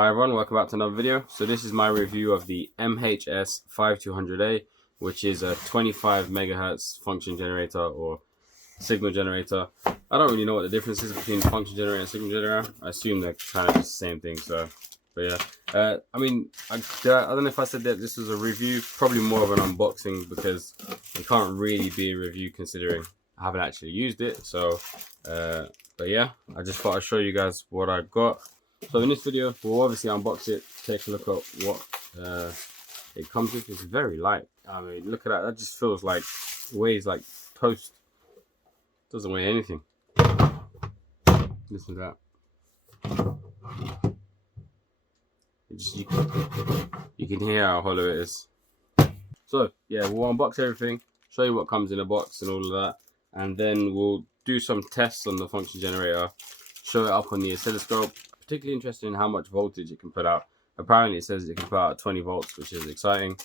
Hi everyone, welcome back to another video. So this is my review of the MHS5200A, which is a 25 megahertz function generator or signal generator. I don't really know what the difference is between function generator and signal generator. I assume they're kind of just the same thing. So, but yeah, I mean, I don't know if I said that this was a review. Probably more of an unboxing because it can't really be a review considering I haven't actually used it. So, but yeah, I just thought I'd show you guys what I got. So in this video, we'll obviously unbox it, take a look at what it comes with. It's very light. I mean, look at that. That just feels like, weighs like toast. Doesn't weigh anything. Listen to that. You can hear how hollow it is. So yeah, we'll unbox everything, show you what comes in the box and all of that. And then we'll do some tests on the function generator, show it up on the oscilloscope. Particularly interested in how much voltage it can put out. Apparently it says it can put out 20 volts, which is exciting.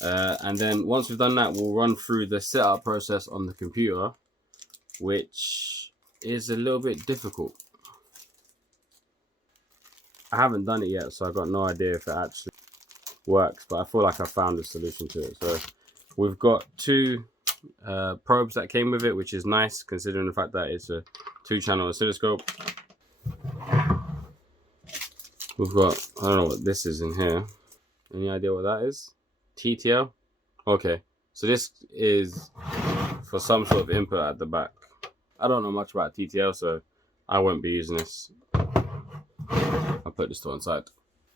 And then once we've done that, we'll run through the setup process on the computer, which is a little bit difficult. I haven't done it yet, so I've got no idea if it actually works, but I feel like I found a solution to it. So we've got two probes that came with it, which is nice considering the fact that it's a 2-channel oscilloscope. We've got, I don't know what this is in here. Any idea what that is? TTL? Okay, so this is for some sort of input at the back. I don't know much about TTL, so I won't be using this. I'll put this to one side.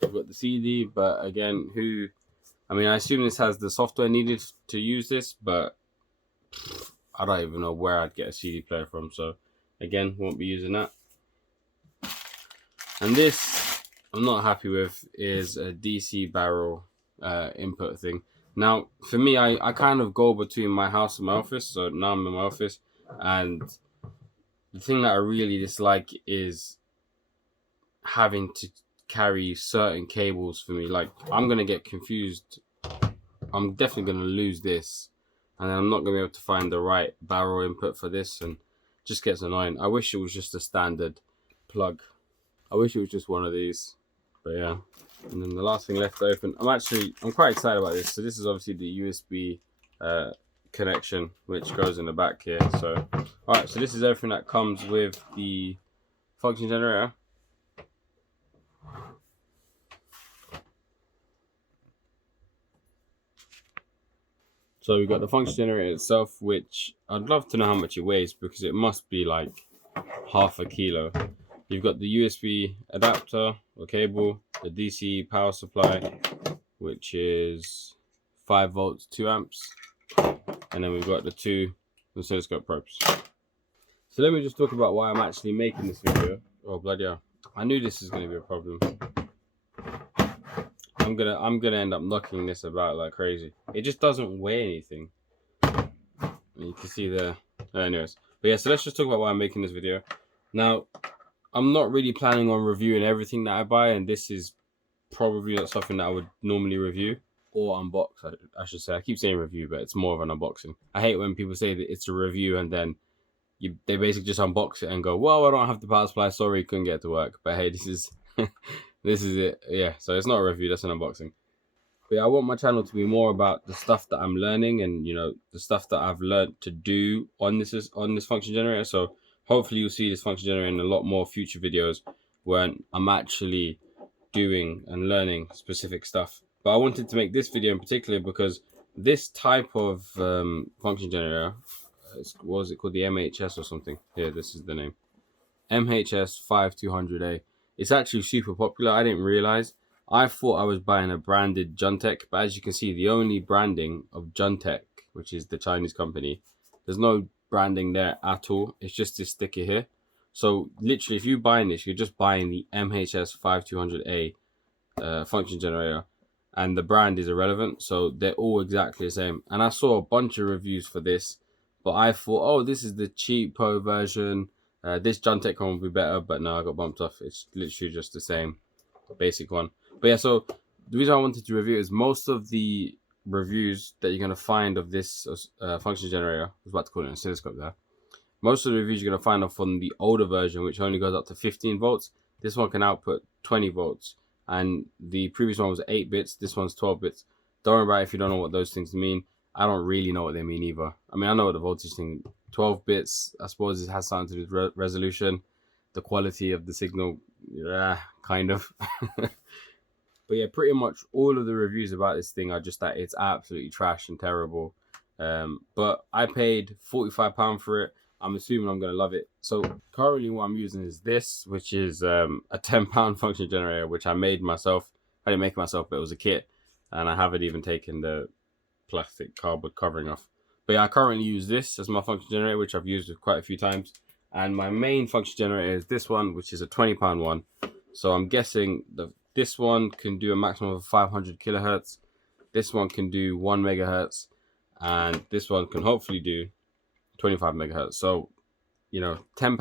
We've got the CD, but again, I mean, I assume this has the software needed to use this, but I don't even know where I'd get a CD player from, so again, won't be using that. And this, I'm not happy with, is a DC barrel input thing. Now, for me, I kind of go between my house and my office. So now I'm in my office, and the thing that I really dislike is having to carry certain cables for me. Like, I'm going to get confused. I'm definitely going to lose this, and then I'm not going to be able to find the right barrel input for this, and it just gets annoying. I wish it was just a standard plug. I wish it was just one of these. But yeah, and then the last thing left to open, I'm quite excited about this. So this is obviously the USB connection, which goes in the back here. So, all right, so this is everything that comes with the function generator. So we've got the function generator itself, which I'd love to know how much it weighs because it must be like half a kilo. You've got the USB adapter or cable, the DC power supply, which is 5 volts, 2 amps. And then we've got the 2 oscilloscope probes. So let me just talk about why I'm actually making this video. Oh, bloody hell. I knew this is going to be a problem. I'm gonna end up knocking this about like crazy. It just doesn't weigh anything. You can see there. Anyways. But yeah, so let's just talk about why I'm making this video. Now, I'm not really planning on reviewing everything that I buy, and this is probably not something that I would normally review or unbox, I should say. I keep saying review, but it's more of an unboxing. I hate when people say that it's a review and then they basically just unbox it and go, well, I don't have the power supply, sorry, couldn't get it to work. But hey, this is this is it. Yeah, so it's not a review, that's an unboxing. But yeah, I want my channel to be more about the stuff that I'm learning and, you know, the stuff that I've learned to do on this function generator. So hopefully you'll see this function generator in a lot more future videos when I'm actually doing and learning specific stuff. But I wanted to make this video in particular because this type of function generator, what was it called? The MHS or something. Here, this is the name. MHS5200A. It's actually super popular. I didn't realize. I thought I was buying a branded Juntek, but as you can see, the only branding of Juntek, which is the Chinese company, there's no branding there at all. It's just this sticker here. So literally, if you're buying this, you're just buying the MHS5200A function generator, and the brand is irrelevant. So they're all exactly the same. And I saw a bunch of reviews for this, but I thought, oh, this is the cheapo version. This Juntek one will be better, but no, I got bumped off. It's literally just the same basic one. But yeah, so the reason I wanted to review is most of the reviews that you're going to find of this function generator, I was about to call it an oscilloscope there. Most of the reviews you're going to find are from the older version, which only goes up to 15 volts. This one can output 20 volts. and the previous one was 8 bits. This one's 12 bits. Don't worry about it if you don't know what those things mean. I don't really know what they mean either. I mean, I know what the voltage thing. 12 bits, I suppose it has something to do with resolution, the quality of the signal. Yeah, kind of. But yeah, pretty much all of the reviews about this thing are just that it's absolutely trash and terrible. But I paid £45 for it. I'm assuming I'm going to love it. So currently what I'm using is this, which is a £10 function generator, which I made myself. I didn't make it myself, but it was a kit. And I haven't even taken the plastic cardboard covering off. But yeah, I currently use this as my function generator, which I've used quite a few times. And my main function generator is this one, which is a £20 one. So I'm guessing this one can do a maximum of 500 kilohertz. This one can do 1 megahertz. And this one can hopefully do 25 megahertz. So, you know, £10,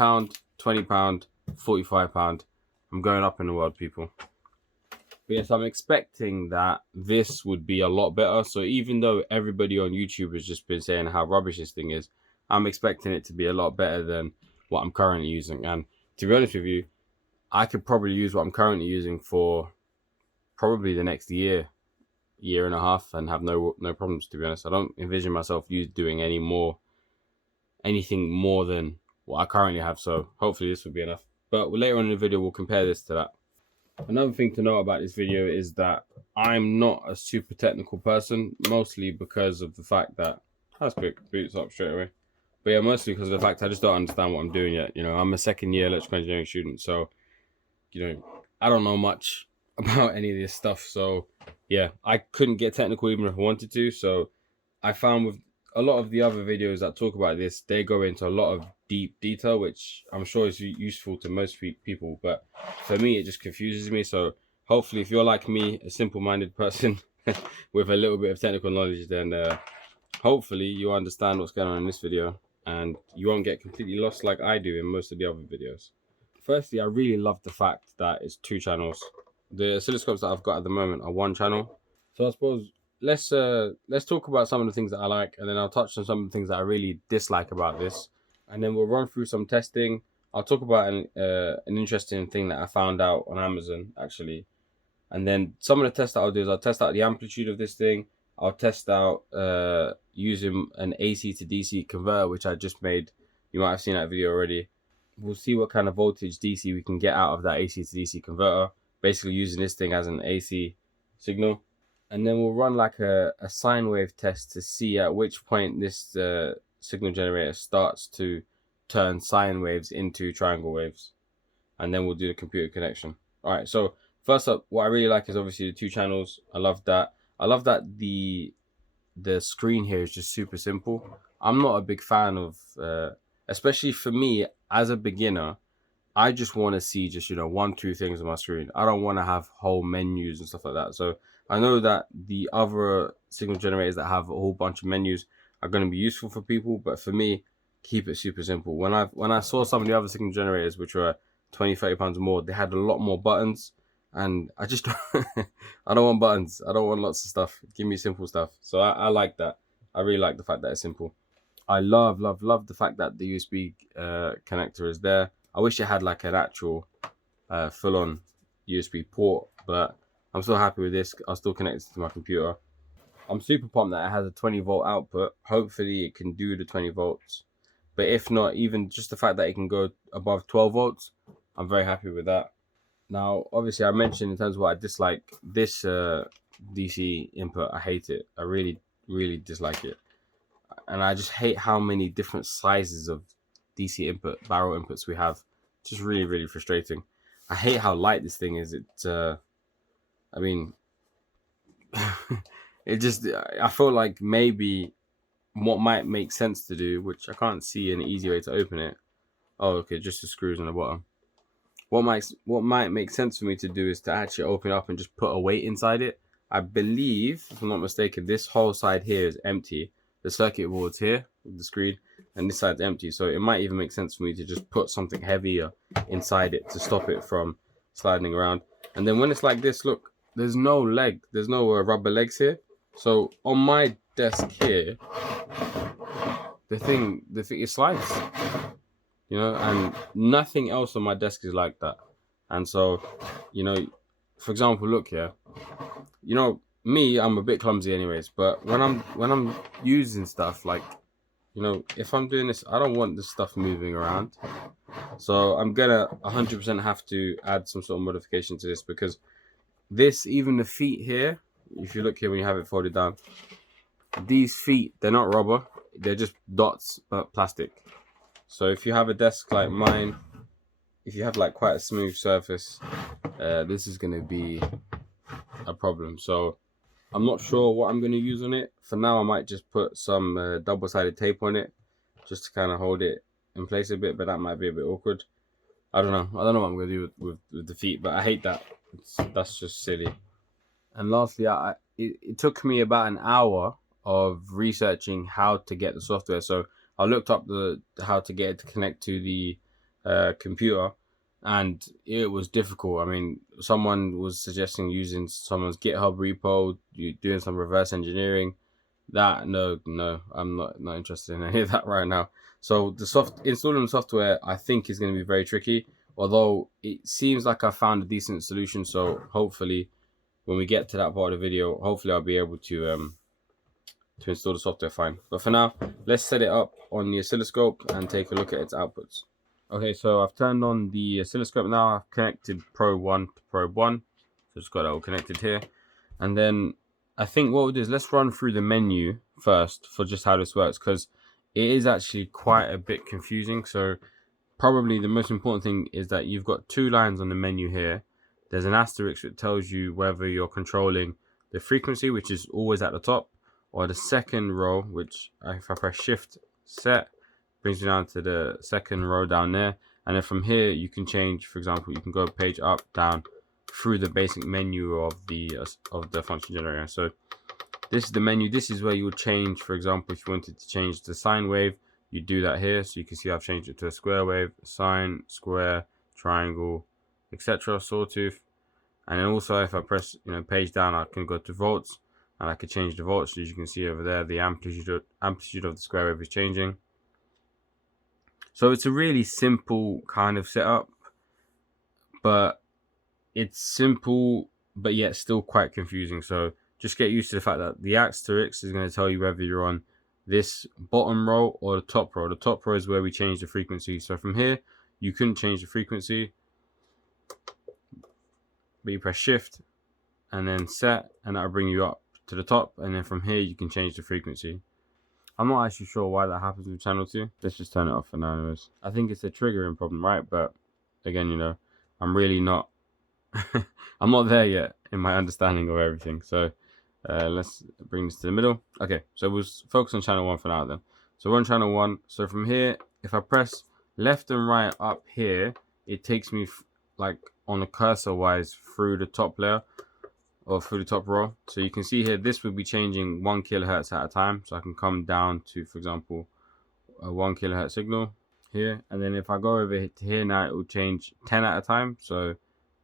£20, £45. I'm going up in the world, people. But yes, I'm expecting that this would be a lot better. So even though everybody on YouTube has just been saying how rubbish this thing is, I'm expecting it to be a lot better than what I'm currently using. And to be honest with you, I could probably use what I'm currently using for probably the next year and a half and have no problems, to be honest. I don't envision myself doing anything more than what I currently have. So hopefully this will be enough. But later on in the video, we'll compare this to that. Another thing to know about this video is that I'm not a super technical person, mostly because of the fact that that's quick, boots up straight away. But yeah, mostly because of the fact I just don't understand what I'm doing yet. You know, I'm a second-year electrical engineering student, so you know, I don't know much about any of this stuff. So yeah, I couldn't get technical even if I wanted to. So I found with a lot of the other videos that talk about this, they go into a lot of deep detail, which I'm sure is useful to most people, but for me it just confuses me. So hopefully if you're like me, a simple-minded person with a little bit of technical knowledge, then hopefully you understand what's going on in this video and you won't get completely lost like I do in most of the other videos. Firstly, I really love the fact that it's 2 channels. The oscilloscopes that I've got at the moment are 1 channel. So I suppose let's talk about some of the things that I like, and then I'll touch on some of the things that I really dislike about this, and then we'll run through some testing. I'll talk about an interesting thing that I found out on Amazon actually, and then some of the tests that I'll do is I'll test out the amplitude of this thing. I'll test out using an AC to DC converter, which I just made. You might have seen that video already. We'll see what kind of voltage DC we can get out of that AC to DC converter, basically using this thing as an AC signal. And then we'll run like a sine wave test to see at which point this signal generator starts to turn sine waves into triangle waves. And then we'll do the computer connection. All right, so first up, what I really like is obviously the 2 channels. I love that. I love that the screen here is just super simple. I'm not a big fan of, especially for me as a beginner, I just want to see just, you know, 1, 2 things on my screen. I don't want to have whole menus and stuff like that. So I know that the other signal generators that have a whole bunch of menus are going to be useful for people, but for me, keep it super simple. When I saw some of the other signal generators, which were 20, 30 pounds more, they had a lot more buttons, and I just I don't want buttons. I don't want lots of stuff. Give me simple stuff. So I like that. I really like the fact that it's simple. I love the fact that the USB connector is there. I wish it had like an actual full-on USB port, but I'm still happy with this. I'll still connect it to my computer. I'm super pumped that it has a 20-volt output. Hopefully it can do the 20 volts. But if not, even just the fact that it can go above 12 volts, I'm very happy with that. Now, obviously, I mentioned in terms of what I dislike, this DC input, I hate it. I really, really dislike it. And I just hate how many different sizes of DC input, barrel inputs we have. Just really, really frustrating. I hate how light this thing is. I mean, it just, I feel like maybe what might make sense to do, which I can't see an easy way to open it. Oh, okay, just the screws on the bottom. What might make sense for me to do is to actually open it up and just put a weight inside it. I believe, if I'm not mistaken, this whole side here is empty. The circuit board's here with the screen, and this side's empty. So it might even make sense for me to just put something heavier inside it to stop it from sliding around. And then when it's like this, look, there's no leg. There's no rubber legs here. So on my desk here, the thing it slides. You know, and nothing else on my desk is like that. And so, you know, for example, look here. You know, me, I'm a bit clumsy anyways, but when I'm using stuff, like, you know, if I'm doing this, I don't want this stuff moving around. So I'm gonna 100% have to add some sort of modification to this, because this, even the feet here, if you look here when you have it folded down, these feet, they're not rubber, they're just dots, but plastic. So if you have a desk like mine, if you have like quite a smooth surface, this is going to be a problem. So I'm not sure what I'm going to use on it. For now, I might just put some double-sided tape on it, just to kind of hold it in place a bit, but that might be a bit awkward. I don't know what I'm going to do with the feet, but I hate that. That's just silly. And lastly, it took me about an hour of researching how to get the software. So I looked up how to get it to connect to the computer, and it was difficult. I mean, someone was suggesting using someone's GitHub repo, doing some reverse engineering. No, I'm not interested in any of that right now. So installing the software, I think, is going to be very tricky. Although it seems like I found a decent solution. So hopefully, when we get to that part of the video, hopefully I'll be able to install the software fine. But for now, let's set it up on the oscilloscope and take a look at its outputs. Okay, so I've turned on the oscilloscope now. I've connected probe 1 to probe 1. So just got that all connected here. And then I think what we'll do is let's run through the menu first for just how this works, because it is actually quite a bit confusing. So probably the most important thing is that you've got two lines on the menu here. There's an asterisk that tells you whether you're controlling the frequency, which is always at the top, or the second row, which if I press shift set, brings me down to the second row down there. And then from here you can change, for example, you can go page up, down through the basic menu of the function generator. So this is the menu. This is where you would change, for example, if you wanted to change the sine wave, you do that here. So you can see I've changed it to a square wave, sine, square, triangle, etc., sawtooth. And then also if I press page down, I can go to volts, and I can change the volts. So as you can see over there, the amplitude of the square wave is changing. So it's a really simple kind of setup, but it's simple but yet still quite confusing. So just get used to the fact that the asterisk is going to tell you whether you're on this bottom row or the top row. The top row is where we change the frequency. So from here you couldn't change the frequency, but you press shift and then set, and that'll bring you up to the top, and then from here you can change the frequency. I'm not actually sure why that happens with channel 2. Let's just turn it off for now anyways. I think it's a triggering problem, right? But again, I'm really not I'm not there yet in my understanding of everything. So let's bring this to the middle. Okay, so we'll focus on channel 1 for now then. So we're on channel 1. So from here, if I press left and right up here, it takes me like on a cursor wise through the top layer, or through the top row. So you can see here, this will be changing 1 kilohertz at a time. So I can come down to, for example, a 1 kilohertz signal here. And then if I go over to here now, it will change 10 at a time. So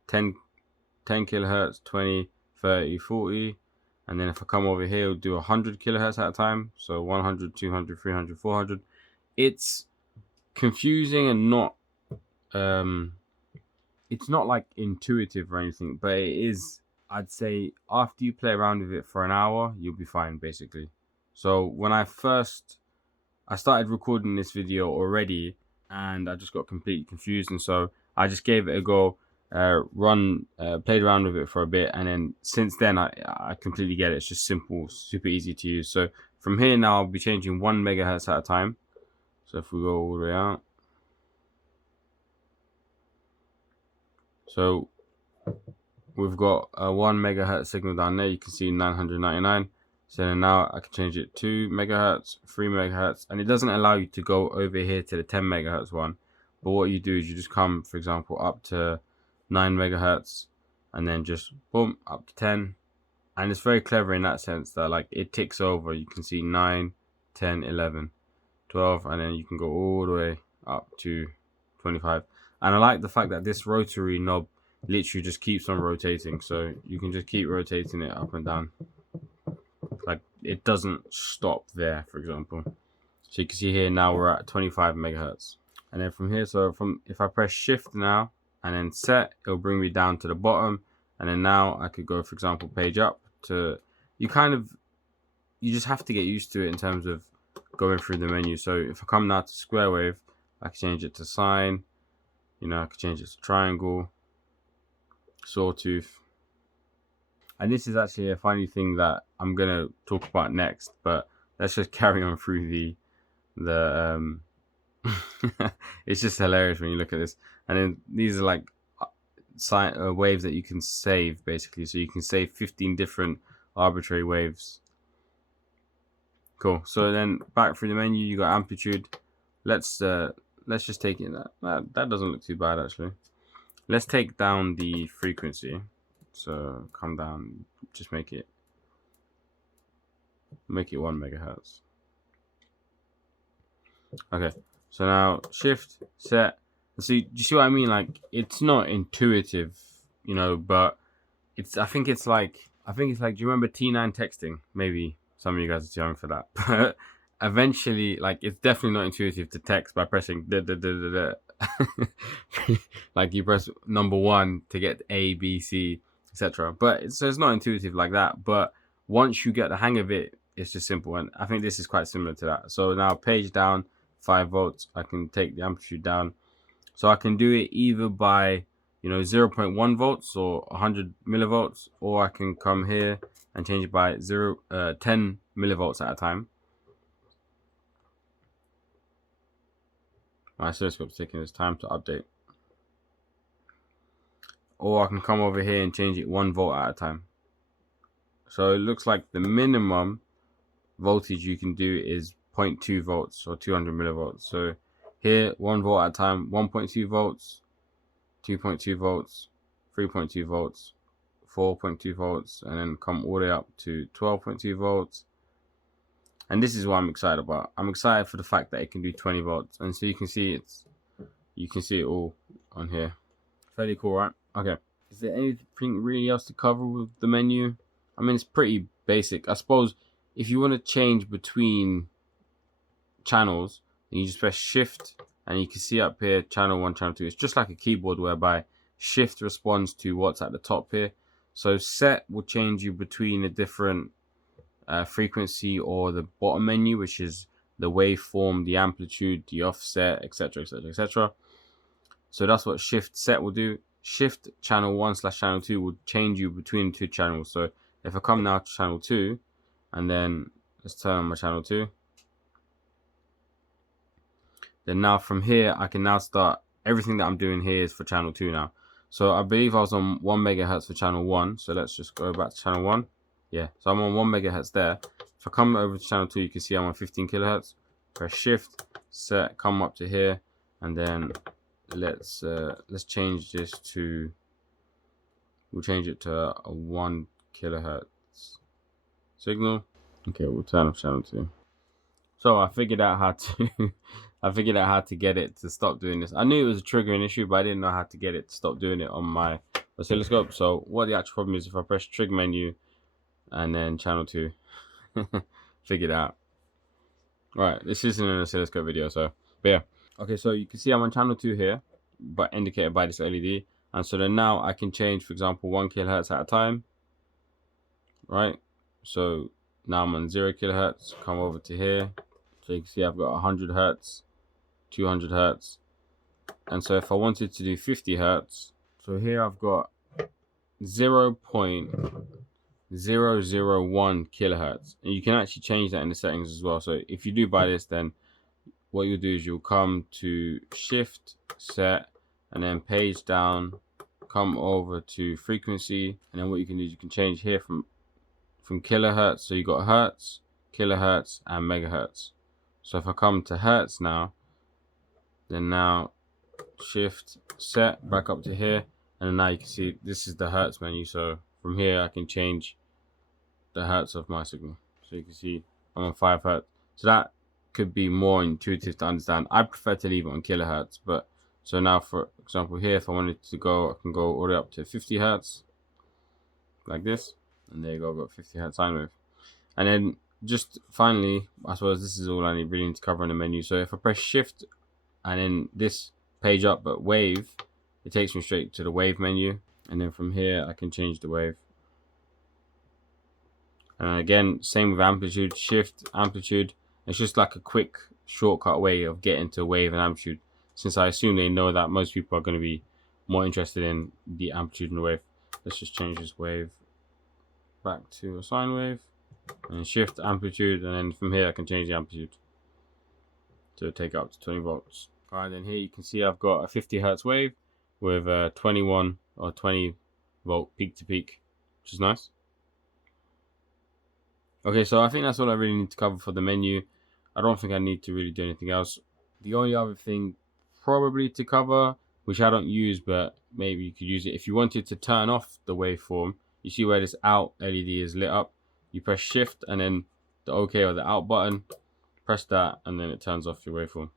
10 kilohertz, 20, 30, 40. And then if I come over here, it'll do 100 kilohertz at a time. So 100, 200, 300, 400. It's confusing and not, it's not like intuitive or anything, but it is. I'd say after you play around with it for an hour, you'll be fine basically. So when I started recording this video already, and I just got completely confused, and so I just gave it a go, played around with it for a bit, and then since then I completely get it. It's just simple, super easy to use. So from here now I'll be changing 1 megahertz at a time. So if we go all the way out, so we've got a 1 megahertz signal down there. You can see 999. So then now I can change it 2 megahertz, 3 megahertz, and it doesn't allow you to go over here to the 10 megahertz one. But what you do is you just come, for example, up to 9 megahertz, and then just boom up to 10. And it's very clever in that sense that like it ticks over. You can see 9, 10, 11, 12, and then you can go all the way up to 25. And I like the fact that this rotary knob literally just keeps on rotating, so you can just keep rotating it up and down, like it doesn't stop there, for example. So you can see here now we're at 25 megahertz, and then from here, so if I press shift now and then set, it'll bring me down to the bottom, And then now I could go, for example, page up to, you just have to get used to it in terms of going through the menu. So if I come now to square wave, I can change it to sine, you know, I can change it to triangle, sawtooth. And this is actually a funny thing that I'm gonna talk about next, but let's just carry on through the it's just hilarious when you look at this. And then these are like waves that you can save, basically. So you can save 15 different arbitrary waves. Cool. So then back through the menu, you got amplitude. Let's just take it. That doesn't look too bad, actually. Let's take down the frequency. So come down, just make it 1 megahertz. Okay. So now shift, set. See, do you see what I mean? Like, it's not intuitive, you know, but I think it's like, do you remember T9 texting? Maybe some of you guys are too young for that, but eventually, like, it's definitely not intuitive to text by pressing like you press number 1 to get A, B, C, etc. But it's not intuitive like that. But once you get the hang of it, it's just simple. And I think this is quite similar to that. So now page down, 5 volts. I can take the amplitude down. So I can do it either by, you know, 0.1 volts or 100 millivolts, or I can come here and change it by 10 millivolts at a time. My oscilloscope's taking its time to update. Or I can come over here and change it 1 volt at a time. So it looks like the minimum voltage you can do is 0.2 volts or 200 millivolts. So here, 1 volt at a time, 1.2 volts, 2.2 volts, 3.2 volts, 4.2 volts, and then come all the way up to 12.2 volts. And this is what I'm excited about. I'm excited for the fact that it can do 20 volts. And so you can see it all on here. Fairly cool, right? Okay. Is there anything really else to cover with the menu? I mean, it's pretty basic. I suppose if you want to change between channels, you just press shift and you can see up here channel 1, channel 2. It's just like a keyboard whereby shift responds to what's at the top here. So set will change you between a different frequency or the bottom menu, which is the waveform, the amplitude, the offset, etc, etc, etc. So that's what shift set will do. Shift channel 1/channel 2 will change you between 2 channels. So if I come now to channel 2 and then let's turn on my channel 2, then now from here I can now start everything that I'm doing here is for channel 2 now. So I believe I was on 1 megahertz for channel 1. So let's just go back to channel 1. Yeah, so I'm on 1 megahertz there. If I come over to channel 2, you can see I'm on 15 kilohertz. Press shift, set, come up to here, and then let's change this to, we'll change it to a 1 kilohertz signal. Okay, we'll turn off channel 2. So I figured out how to get it to stop doing this. I knew it was a triggering issue, but I didn't know how to get it to stop doing it on my oscilloscope. So what the actual problem is, if I press trig menu and then channel 2, figured it out. Right, this isn't an oscilloscope video, so but yeah. Okay, so you can see I'm on channel 2 here, but indicated by this LED. And so then now I can change, for example, 1 kilohertz at a time. Right, so now I'm on 0 kilohertz. Come over to here, so you can see I've got 100 hertz, 200 hertz, and so if I wanted to do 50 hertz, so here I've got 0.001 kilohertz, and you can actually change that in the settings as well. So if you do buy this, then what you'll do is you'll come to shift, set, and then page down, come over to frequency, and then what you can do is you can change here from kilohertz. So you got hertz, kilohertz, and megahertz. So if I come to hertz now, then now shift, set, back up to here, and then now you can see this is the hertz menu. So from here I can change the hertz of my signal. So you can see I'm on 5 hertz. So that could be more intuitive to understand. I prefer to leave it on kilohertz, but so now for example here, if I wanted to go, I can go all the way up to 50 hertz like this, and there you go, I've got 50 hertz sine wave. And then just finally, I suppose this is all I really need to cover in the menu. So if I press shift and then this page up but wave, it takes me straight to the wave menu. and then from here I can change the wave. And again, same with amplitude, shift, amplitude. It's just like a quick shortcut way of getting to wave and amplitude, since I assume they know that most people are going to be more interested in the amplitude and the wave. Let's just change this wave back to a sine wave, and shift, amplitude, and then from here I can change the amplitude to take it up to 20 volts. Alright, then here you can see I've got a 50 hertz wave with a 21 or 20 volt peak to peak, which is nice. Okay, so I think that's all I really need to cover for the menu. I don't think I need to really do anything else. The only other thing probably to cover, which I don't use, but maybe you could use it if you wanted to turn off the waveform. You see where this out LED is lit up, you press shift and then the OK or the out button, press that, and then it turns off your waveform,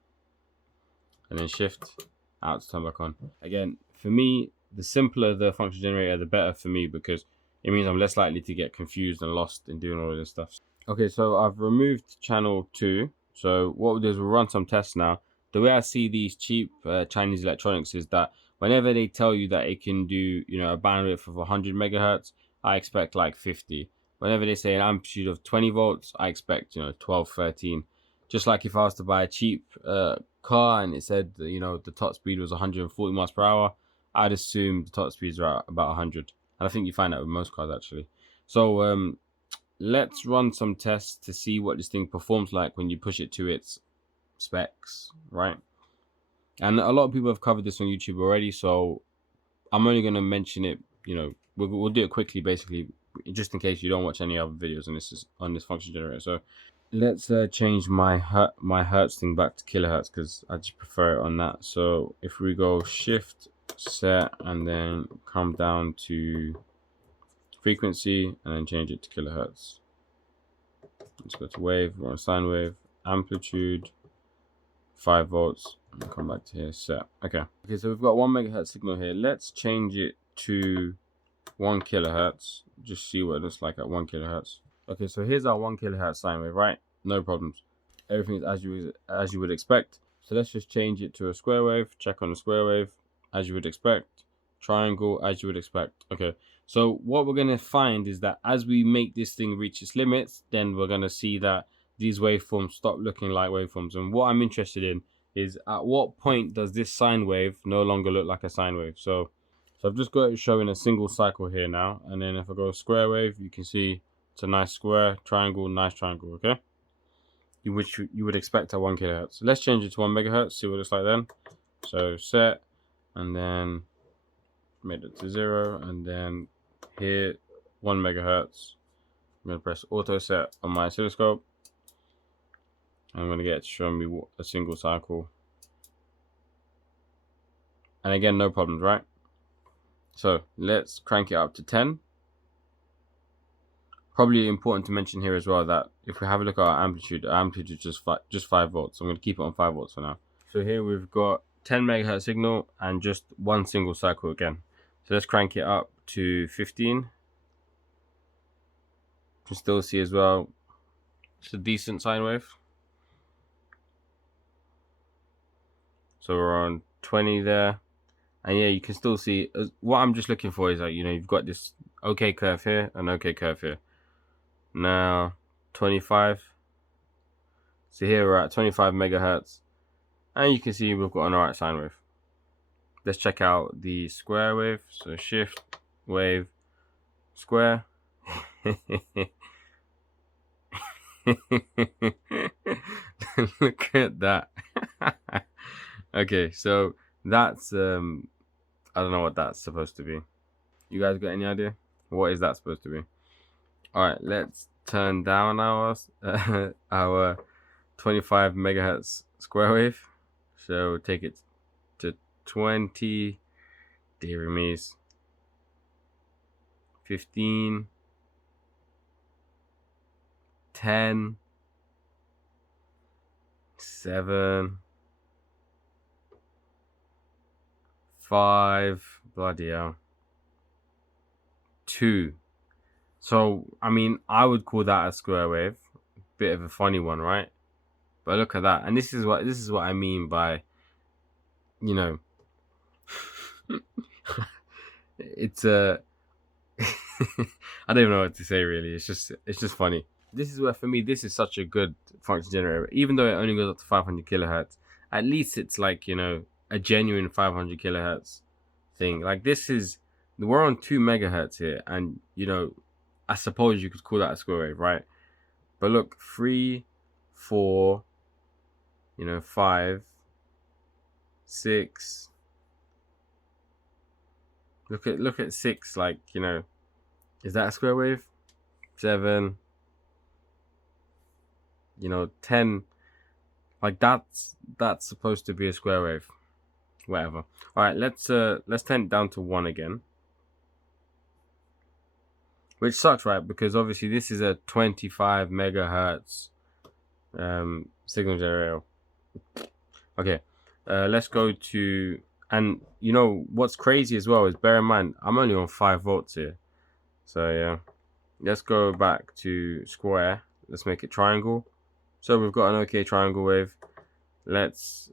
and then shift out to turn back on. Again, for me, the simpler the function generator, the better for me, because it means I'm less likely to get confused and lost in doing all of this stuff. Okay, so I've removed channel 2. So what we'll do is we'll run some tests now. The way I see these cheap Chinese electronics is that whenever they tell you that it can do, a bandwidth of 100 megahertz, I expect like 50. Whenever they say an amplitude of 20 volts, I expect 12, 13. Just like if I was to buy a cheap car and it said the top speed was 140 miles per hour, I'd assume the top speeds are about 100. And I think you find that with most cars actually. So let's run some tests to see what this thing performs like when you push it to its specs, right? And a lot of people have covered this on YouTube already, so I'm only going to mention it. We'll do it quickly, basically, just in case you don't watch any other videos on this function generator. So let's change my hertz thing back to kilohertz, because I just prefer it on that. So if we go shift, set, and then come down to frequency and then change it to kilohertz. Let's go to wave, we're on sine wave, amplitude 5 volts, and come back to here, set. Okay, so we've got 1 megahertz signal here. Let's change it to 1 kilohertz, just see what it looks like at 1 kilohertz. Okay, so here's our 1 kilohertz sine wave, right? No problems, everything is as you would expect. So let's just change it to a square wave, check on the square wave, as you would expect. Triangle, as you would expect. Okay, so what we're going to find is that as we make this thing reach its limits, then we're going to see that these waveforms stop looking like waveforms. And what I'm interested in is at what point does this sine wave no longer look like a sine wave. So I've just got it showing a single cycle here now, and then if I go square wave, you can see it's a nice square, triangle, nice triangle. Okay, which you would expect at 1 kilohertz. So let's change it to 1 megahertz, see what it looks like then. So set, and then made it to 0, and then here 1 megahertz. I'm going to press auto set on my oscilloscope. I'm going to get it to show me a single cycle, and again, no problems, right? So let's crank it up to 10. Probably important to mention here as well that if we have a look at our amplitude is just 5 volts. I'm going to keep it on 5 volts for now. So here we've got 10 megahertz signal and just 1 single cycle again. So let's crank it up to 15. You can still see as well it's a decent sine wave. So we're on 20 there, and yeah, you can still see what I'm just looking for is that you've got this OK curve here and OK curve here. Now 25. So here we're at 25 megahertz, and you can see we've got an alright sine wave. Let's check out the square wave. So shift, wave, square. Look at that. Okay, so that's I don't know what that's supposed to be. You guys got any idea? What is that supposed to be? Alright, let's turn down our 25 megahertz square wave. So take it to 20, dear me, 15, 10, 7, 5, bloody hell, 2. So I mean, I would call that a square wave. Bit of a funny one, right? But look at that, and this is what I mean by It's I don't even know what to say really. It's just funny. This is where for me this is such a good function generator. Even though it only goes up to 500 kilohertz, at least it's like, you know, a genuine 500 kilohertz thing. Like this is, we're on 2 megahertz here, and you know, I suppose you could call that a square wave, right? But look, 3, 4, you know, 5, 6. Look at 6, like, you know, is that a square wave? 7, you know, 10, like that's supposed to be a square wave. Whatever. All right, let's turn it down to 1 again. Which sucks, right? Because obviously this is a 25 megahertz signal generator. Okay, let's go to, and you know what's crazy as well is, bear in mind I'm only on 5 volts here. So yeah, let's go back to square. Let's make it triangle. So we've got an okay triangle wave. Let's,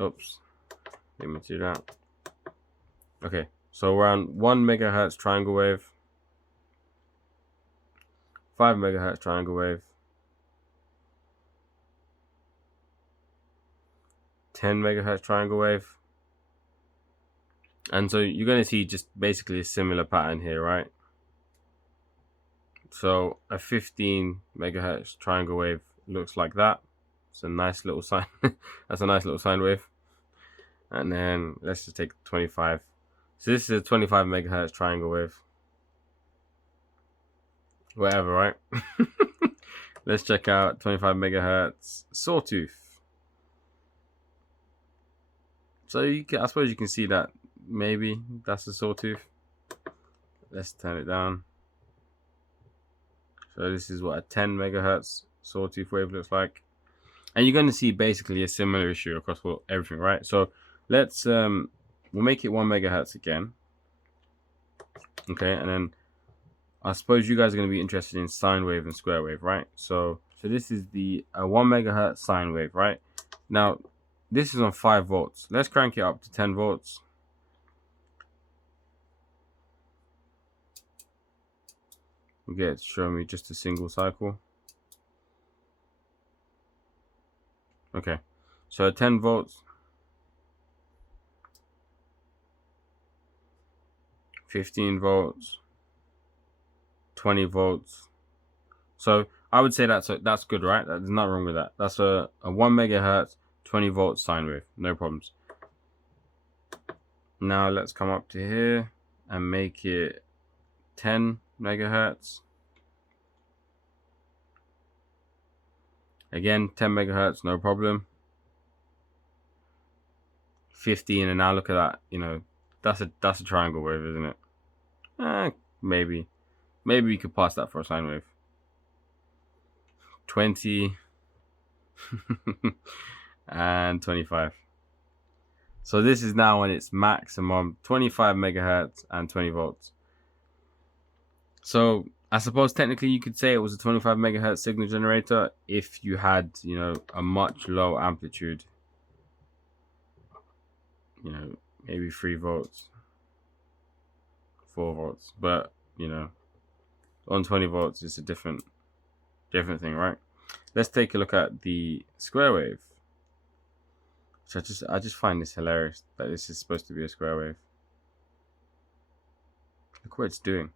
oops, let me do that. Okay, so we're on 1 megahertz triangle wave, 5 megahertz triangle wave, 10 megahertz triangle wave. And so you're going to see just basically a similar pattern here, right? So a 15 megahertz triangle wave looks like that. It's a nice little sine. That's a nice little sine wave. And then let's just take 25. So this is a 25 megahertz triangle wave. Whatever, right? Let's check out 25 megahertz sawtooth. So you can, I suppose you can see that maybe that's a sawtooth. Let's turn it down. So this is what a 10 megahertz sawtooth wave looks like. And you're going to see basically a similar issue across everything, right? So let's we'll make it 1 megahertz again. Okay, and then I suppose you guys are going to be interested in sine wave and square wave, right? So this is the 1 megahertz sine wave, right? Now this is on 5 volts. Let's crank it up to 10 volts. We get it to show me just a single cycle. Okay, so 10 volts, 15 volts, 20 volts. So I would say that's good, right? There's nothing wrong with that. That's a 1 megahertz 20 volt sine wave, no problems. Now let's come up to here and make it 10 megahertz. Again, 10 megahertz, no problem. 15, and now look at that. You know, that's a triangle wave, isn't it? Maybe we could pass that for a sine wave. 20 and 25. So this is now on its maximum, 25 megahertz and 20 volts. So I suppose technically you could say it was a 25 megahertz signal generator if you had, you know, a much low amplitude. You know, maybe 3 volts, 4 volts, but you know, on 20 volts it's a different thing, right? Let's take a look at the square wave. So I just find this hilarious that this is supposed to be a square wave. Look what it's doing.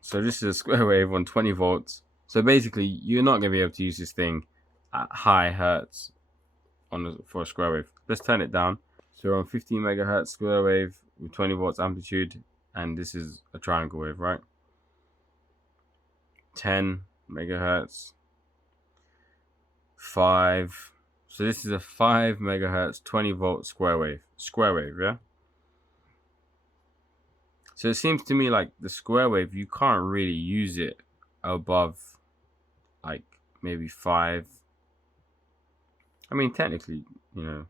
So this is a square wave on 20 volts. So basically you're not going to be able to use this thing at high hertz for a square wave. Let's turn it down. So we're on 15 megahertz square wave with 20 volts amplitude, and this is a triangle wave, right? 10 megahertz, 5. So this is a 5 megahertz 20 volt square wave, yeah? So it seems to me like the square wave, you can't really use it above like maybe 5. I mean, technically, you know,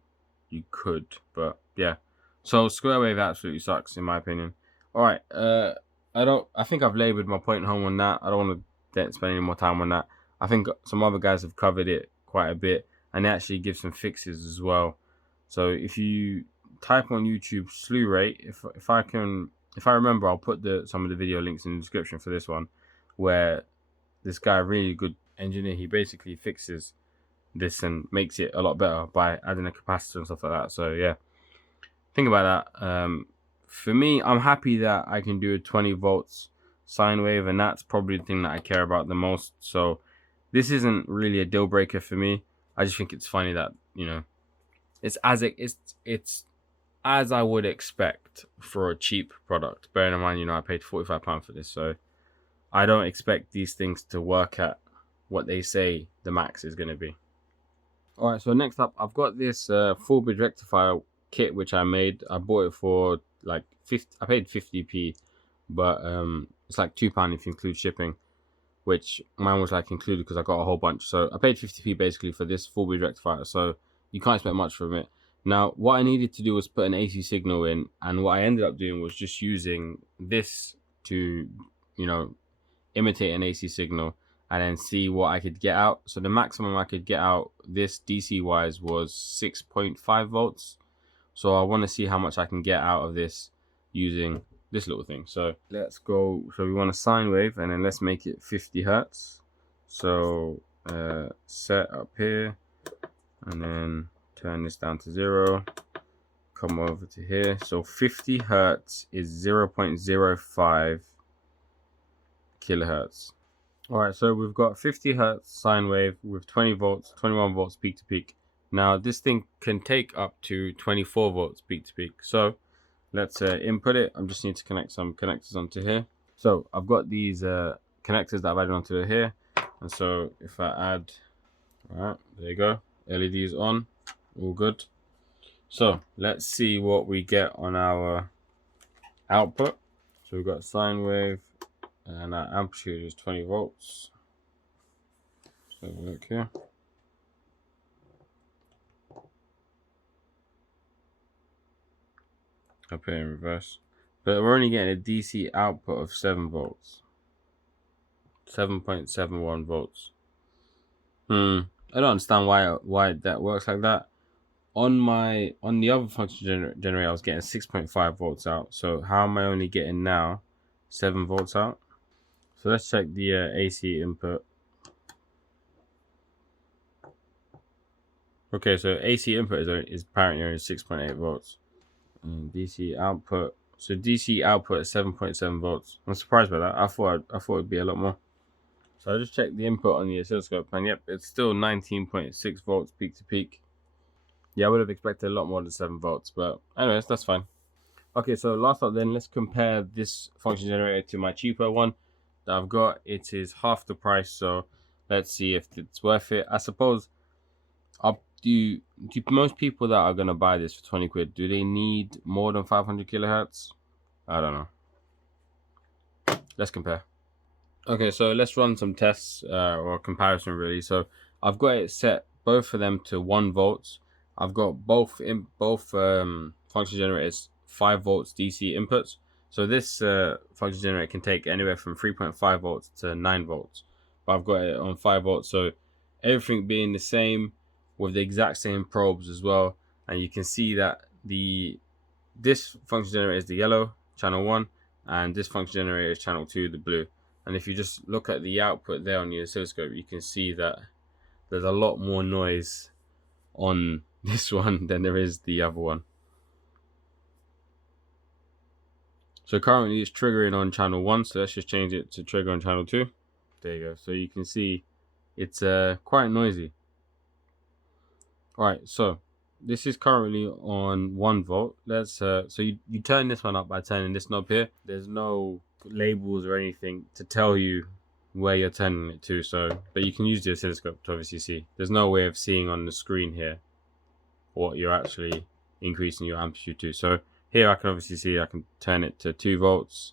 you could, but yeah. So square wave absolutely sucks in my opinion. All right, I think I've labored my point home on that. I don't want to spend any more time on that. I think some other guys have covered it quite a bit, and they actually give some fixes as well. So if you type on YouTube slew rate. If I remember, I'll put some of the video links in the description for this one, where this guy, really good engineer, he basically fixes this and makes it a lot better by adding a capacitor and stuff like that. So yeah, think about that. For me, I'm happy that I can do a 20 volts sine wave, and that's probably the thing that I care about the most. So this isn't really a deal breaker for me. I just think it's funny that, you know, it's as I would expect for a cheap product. Bearing in mind, you know, I paid £45 for this, so I don't expect these things to work at what they say the max is going to be. Alright, so next up, I've got this full bridge rectifier kit which I made. I bought it for like 50. I paid 50p, but it's like £2 if you include shipping, which mine was like included because I got a whole bunch. So I paid 50p basically for this full bridge rectifier, so you can't expect much from it. Now, what I needed to do was put an AC signal in, and what I ended up doing was just using this to, you know, imitate an AC signal and then see what I could get out. So the maximum I could get out this DC wise was 6.5 volts. So I want to see how much I can get out of this using this little thing. So let's go. So we want a sine wave, and then let's make it 50 hertz. So set up here, and then turn this down to 0. Come over to here. So 50 hertz is 0.05 kilohertz. Alright, so we've got 50 hertz sine wave with 20 volts, 21 volts peak to peak. Now this thing can take up to 24 volts peak to peak. So let's input it. I just need to connect some connectors onto here. So I've got these connectors that I've added onto here. And so if I add, alright, there you go. LEDs on, all good. So let's see what we get on our output. So we've got sine wave, and our amplitude is 20 volts. So look here. I'll put it in reverse. But we're only getting a DC output of 7 volts. 7.71 volts. I don't understand why that works like that. On the other function generator, I was getting 6.5 volts out. So how am I only getting now 7 volts out? So let's check the AC input. Okay, so AC input is apparently only 6.8 volts. And DC output. So DC output is 7.7 volts. I'm surprised by that. I thought it'd be a lot more. So I just checked the input on the oscilloscope, and yep, it's still 19.6 volts peak to peak. Yeah, I would have expected a lot more than 7 volts, but anyways, that's fine. Okay, so last up then, let's compare this function generator to my cheaper one that I've got. It is half the price, so let's see if it's worth it. I suppose, do most people that are going to buy this for 20 quid, do they need more than 500 kilohertz? I don't know. Let's compare. Okay, so let's run some tests or comparison really. So I've got it set both of them to 1 volts. I've got both function generators 5 volts DC inputs. So this function generator can take anywhere from 3.5 volts to 9 volts. But I've got it on 5 volts, so everything being the same with the exact same probes as well. And you can see that this function generator is the yellow, channel 1, and this function generator is channel 2, the blue. And if you just look at the output there on the oscilloscope, you can see that there's a lot more noise on this one than there is the other one. So currently it's triggering on channel 1, so let's just change it to trigger on channel 2. There you go. So you can see it's quite noisy. Alright, so this is currently on 1 volt. Let's so you turn this one up by turning this knob here. There's no labels or anything to tell you where you're turning it to, so but you can use the oscilloscope to obviously see. There's no way of seeing on the screen here what you're actually increasing your amplitude to. So here I can obviously see I can turn it to 2 volts.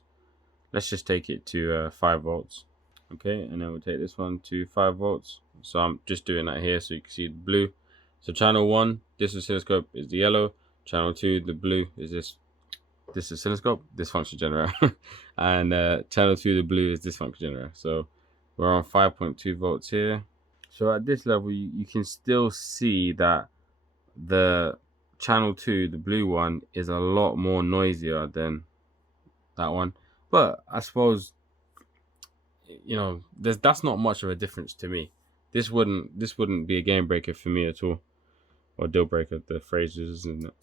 Let's just take it to 5 volts. Okay, and then we'll take this one to 5 volts. So I'm just doing that here so you can see the blue. So channel 1, this oscilloscope is the yellow. Channel 2, the blue is this oscilloscope, this function generator. And channel 2, the blue is this function generator. So we're on 5.2 volts here. So at this level, you can still see that the channel 2, the blue one, is a lot more noisier than that one. But I suppose, you know, that's not much of a difference to me. This wouldn't be a game breaker for me at all, or deal breaker. The phrase is, isn't it?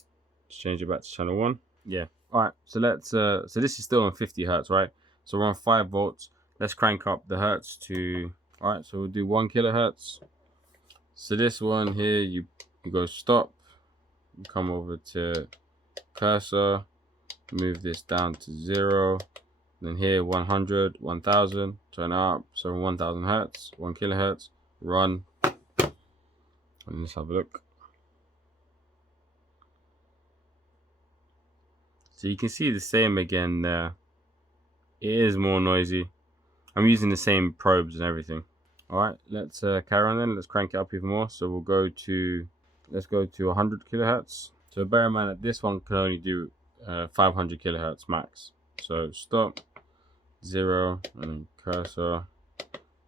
Let's change it back to channel 1. Yeah. All right. So let's. So this is still on 50 hertz, right? So we're on 5 volts. Let's crank up the hertz to. All right. So we'll do 1 kilohertz. So this one here, you go stop. You come over to cursor. Move this down to 0. Then here 100, 1000, turn it up, so 1000 hertz, 1 kilohertz, run, and let's have a look. So you can see the same again there. It is more noisy. I'm using the same probes and everything. All right, let's carry on then. Let's crank it up even more. So we'll go to, let's go to 100 kilohertz. So bear in mind that this one can only do 500 kilohertz max. So stop, 0, and then cursor,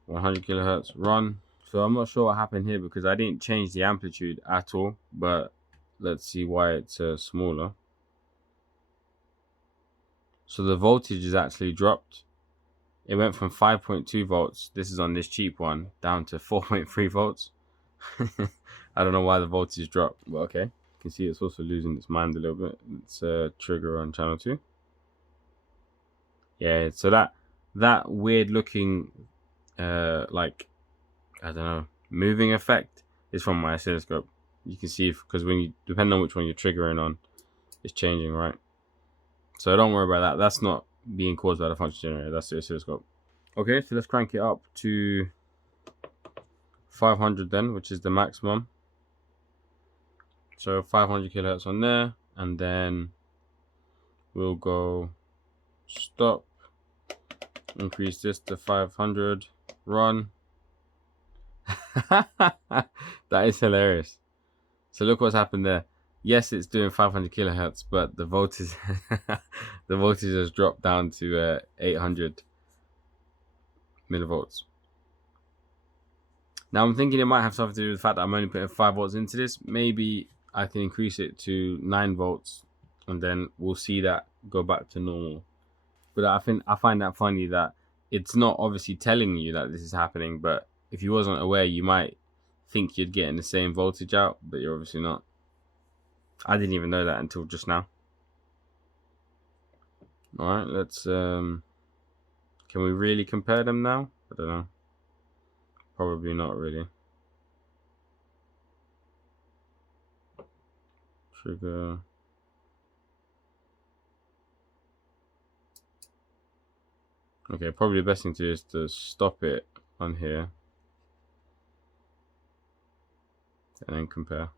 100 kilohertz, run. So I'm not sure what happened here because I didn't change the amplitude at all, but let's see why it's smaller. So the voltage is actually dropped. It went from 5.2 volts, this is on this cheap one, down to 4.3 volts. I don't know why the voltage dropped, but okay. You can see it's also losing its mind a little bit. It's trigger on channel 2. Yeah, so that weird looking like, I don't know, moving effect is from my oscilloscope. You can see, because when you, depending on which one you're triggering on, it's changing, right? So don't worry about that. That's not being caused by the function generator. That's the oscilloscope. Okay, so let's crank it up to 500 then, which is the maximum. So 500 kilohertz on there, and then we'll go stop. Increase this to 500, run. That is hilarious. So look what's happened there. Yes, it's doing 500 kilohertz, but the voltage the voltage has dropped down to 800 millivolts. Now I'm thinking it might have something to do with the fact that I'm only putting 5 volts into this. Maybe I can increase it to 9 volts, and then we'll see that go back to normal. But I find that funny that it's not obviously telling you that this is happening, but if you wasn't aware, you might think you're getting the same voltage out, but you're obviously not. I didn't even know that until just now. All right, let's can we really compare them now? I don't know. Probably not really. Trigger. Okay, probably the best thing to do is to stop it on here and then compare.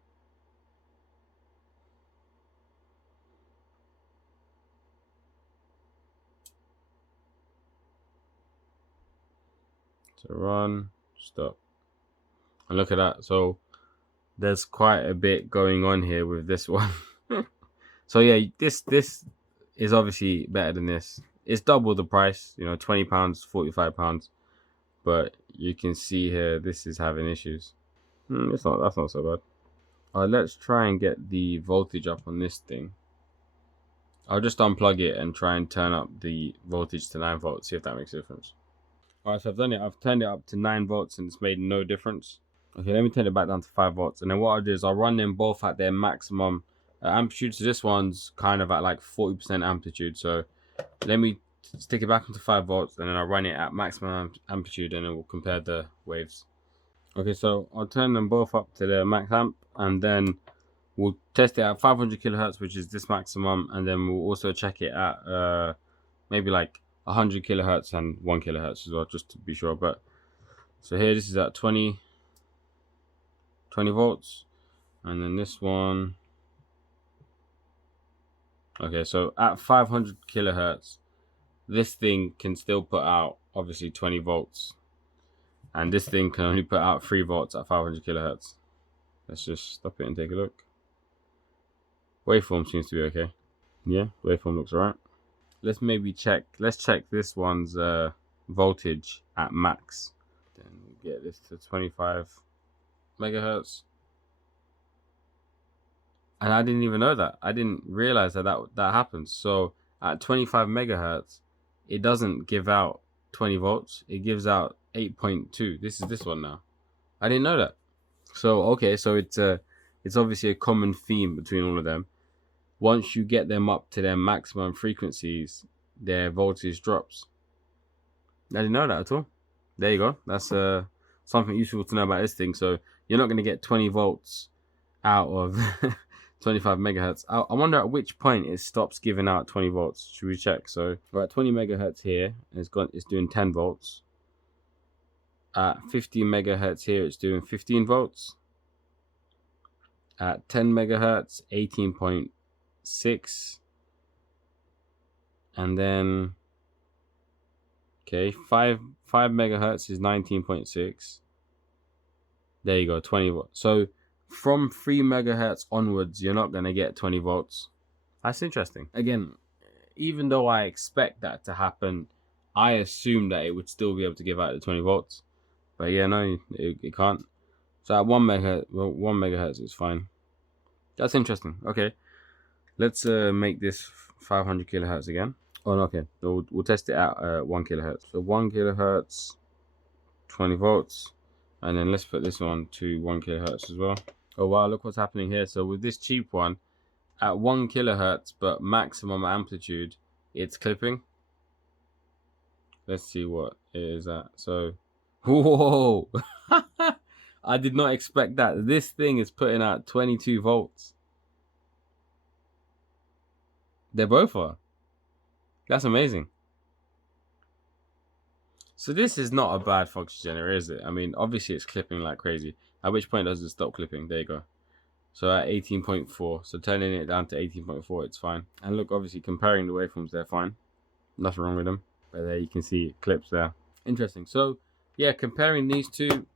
So run, stop, and look at that. So there's quite a bit going on here with this one. So yeah, this is obviously better than this. It's double the price, you know, £20, £45, but you can see here this is having issues. That's not so bad. Let's try and get the voltage up on this thing. I'll just unplug it and try and turn up the voltage to 9 volts, see if that makes a difference. Alright, so I've done it. I've turned it up to 9 volts and it's made no difference. Okay, let me turn it back down to 5 volts. And then what I'll do is I'll run them both at their maximum amplitude. So this one's kind of at like 40% amplitude. So let me stick it back into 5 volts and then I'll run it at maximum amplitude and then we'll compare the waves. Okay, so I'll turn them both up to their max amp and then we'll test it at 500 kilohertz, which is this maximum. And then we'll also check it at maybe like 100 kilohertz and 1 kilohertz as well, just to be sure. But so here this is at 20 volts, and then this one, okay, so at 500 kilohertz this thing can still put out obviously 20 volts, and this thing can only put out 3 volts at 500 kilohertz. Let's just stop it and take a look. Waveform seems to be okay. Yeah, waveform looks alright. Let's check this one's voltage at max. Then we'll get this to 25 megahertz. And I didn't even know that. I didn't realize that happens. So at 25 megahertz, it doesn't give out 20 volts. It gives out 8.2. This is this one now. I didn't know that. So okay, so it's obviously a common theme between all of them. Once you get them up to their maximum frequencies, their voltage drops. I didn't know that at all. There you go. That's something useful to know about this thing. So you're not going to get 20 volts out of 25 megahertz. I wonder at which point it stops giving out 20 volts. Should we check? So we're at 20 megahertz here. It's doing 10 volts. At 50 megahertz here, it's doing 15 volts. At 10 megahertz, 18.6. And then, okay, 5 megahertz is 19.6. There you go, 20 volts. So from 3 megahertz onwards, you're not going to get 20 volts. That's interesting. Again, even though I expect that to happen, I assume that it would still be able to give out the 20 volts. But yeah, no, it can't. So at 1 megahertz is fine. That's interesting. Okay, let's make this 500 kilohertz again. Oh, no, okay, so we'll test it at 1 kilohertz. So 1 kilohertz, 20 volts. And then let's put this one to 1 kilohertz as well. Oh wow, look what's happening here. So with this cheap one, at 1 kilohertz, but maximum amplitude, it's clipping. Let's see what it is at. So, whoa! I did not expect that. This thing is putting out 22 volts. They both are. That's amazing. So this is not a bad function generator, is it? I mean, obviously it's clipping like crazy. At which point does it stop clipping? There you go. So at 18.4. So turning it down to 18.4, it's fine. And look, obviously comparing the waveforms, they're fine. Nothing wrong with them. But there you can see it clips there. Interesting. So yeah, comparing these two,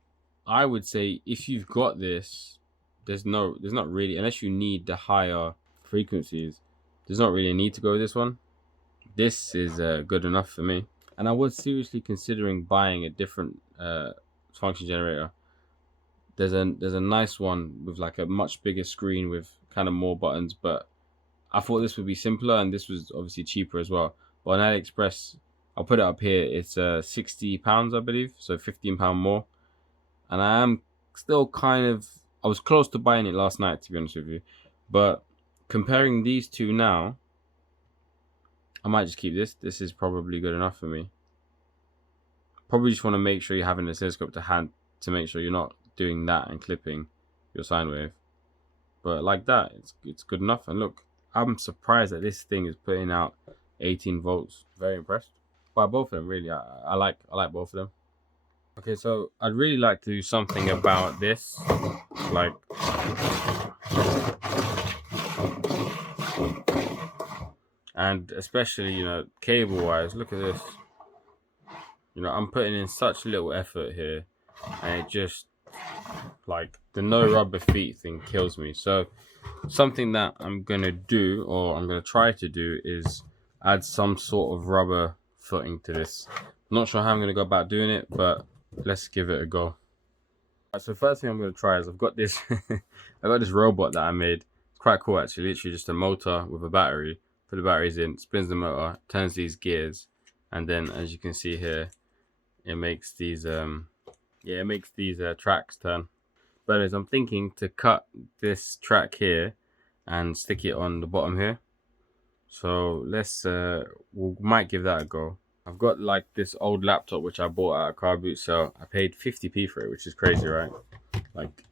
I would say if you've got this, there's not really, unless you need the higher frequencies, there's not really a need to go with this one. This is good enough for me. And I was seriously considering buying a different function generator. There's a nice one with like a much bigger screen with kind of more buttons, but I thought this would be simpler, and this was obviously cheaper as well. But on AliExpress, I'll put it up here, it's £60 I believe, so £15 more. And I am still I was close to buying it last night, to be honest with you, but comparing these two now, I might just keep this. This is probably good enough for me. Probably just want to make sure you're having an oscilloscope to hand to make sure you're not doing that and clipping your sine wave. But like that, it's good enough. And look, I'm surprised that this thing is putting out 18 volts. Very impressed by both of them, really. I like both of them. Okay, so I'd really like to do something about this, like and especially, you know, cable wise, look at this. You know, I'm putting in such little effort here, and it just, like, the no rubber feet thing kills me. So something that I'm gonna do, or I'm gonna try to do, is add some sort of rubber footing to this. I'm not sure how I'm gonna go about doing it, but let's give it a go. Right, so first thing I'm gonna try is I've got this I got this robot that I made. It's quite cool actually. Literally just a motor with a battery. Put the batteries in, spins the motor, turns these gears, and then as you can see here, it makes these tracks turn. But anyways, I'm thinking to cut this track here and stick it on the bottom here. So let's we might give that a go. I've got like this old laptop which I bought at a car boot sale. I paid 50p for it, which is crazy, right? Like,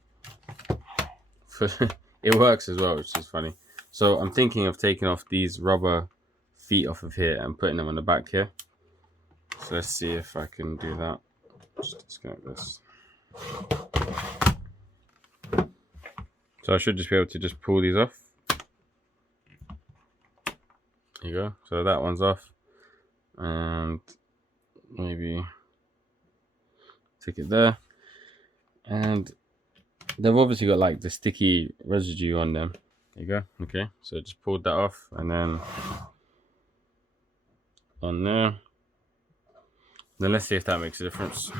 it works as well, which is funny. So I'm thinking of taking off these rubber feet off of here and putting them on the back here. So let's see if I can do that. Just disconnect this. So I should just be able to just pull these off. There you go. So that one's off. And maybe stick it there. And they've obviously got like the sticky residue on them. There you go. Okay, so just pulled that off, and then on there. Then let's see if that makes a difference.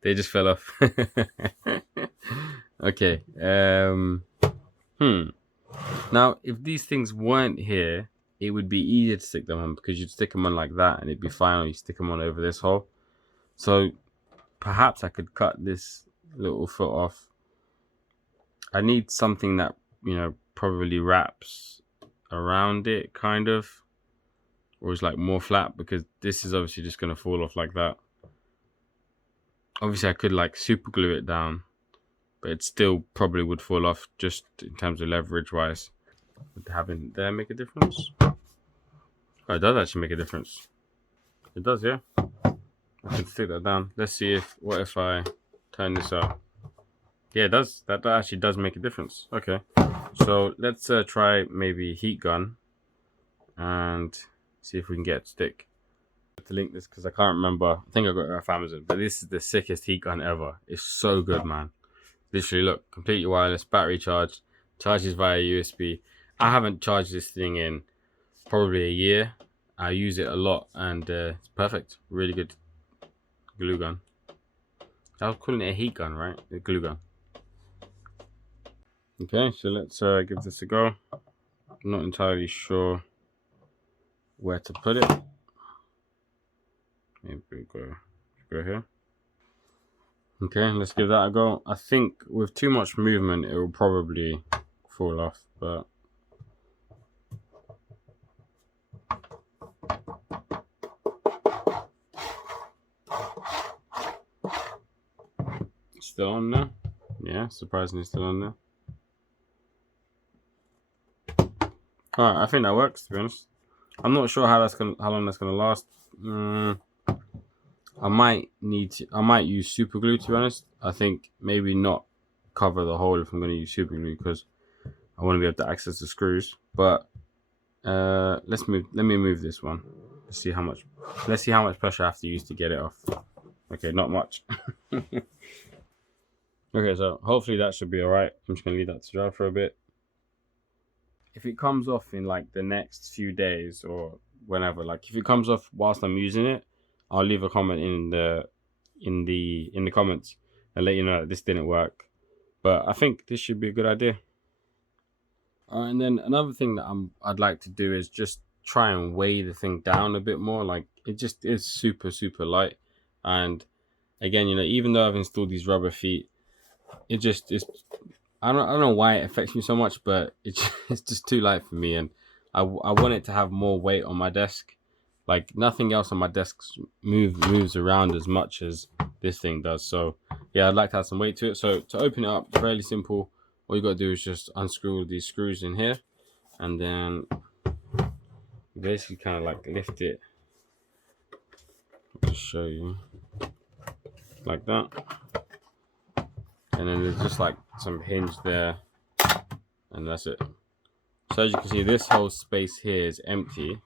They just fell off. Okay. Now, if these things weren't here, it would be easier to stick them on because you'd stick them on like that and it'd be fine, or you stick them on over this hole. So perhaps I could cut this little foot off. I need something that, you know, probably wraps around it, kind of, or is like more flat, because this is obviously just going to fall off like that. Obviously I could like super glue it down, but it still probably would fall off just in terms of leverage wise. Would having there make a difference? Oh, it does actually make a difference. It does, yeah. I can stick that down. Let's see if, what if I turn this up? Yeah, it does. That actually does make a difference. Okay. So let's try maybe heat gun and see if we can get it to stick. To link this because I can't remember. I think I got it off Amazon, but this is the sickest heat gun ever. It's so good, man. Literally, look, completely wireless, battery charged, charges via USB. I haven't charged this thing in probably a year. I use it a lot and it's perfect. Really good glue gun. I was calling it a heat gun, right? A glue gun. Okay, so let's give this a go. I'm not entirely sure where to put it. Maybe we go here. Okay, let's give that a go. I think with too much movement, it will probably fall off, but it's still on there. Yeah, surprisingly still on there. All right, I think that works. To be honest, I'm not sure how long that's gonna last. I might use super glue, to be honest. I think maybe not cover the hole if I'm going to use super glue because I want to be able to access the screws. But let me move this one. Let's see how much pressure I have to use to get it off. Okay, not much. Okay, so hopefully that should be all right. I'm just going to leave that to dry for a bit. If it comes off in like the next few days or whenever, like if it comes off whilst I'm using it, I'll leave a comment in the comments and let you know that this didn't work. But I think this should be a good idea. And then another thing that I'd like to do is just try and weigh the thing down a bit more. Like it just is super light. And again, you know, even though I've installed these rubber feet, it just is. I don't know why it affects me so much, but it's just too light for me, and I want it to have more weight on my desk. Like nothing else on my desk moves around as much as this thing does. So yeah, I'd like to have some weight to it. So to open it up, fairly simple. All you got to do is just unscrew these screws in here, and then basically kind of like lift it. I'll just show you like that. And then there's just like some hinge there, and that's it. So as you can see, this whole space here is empty.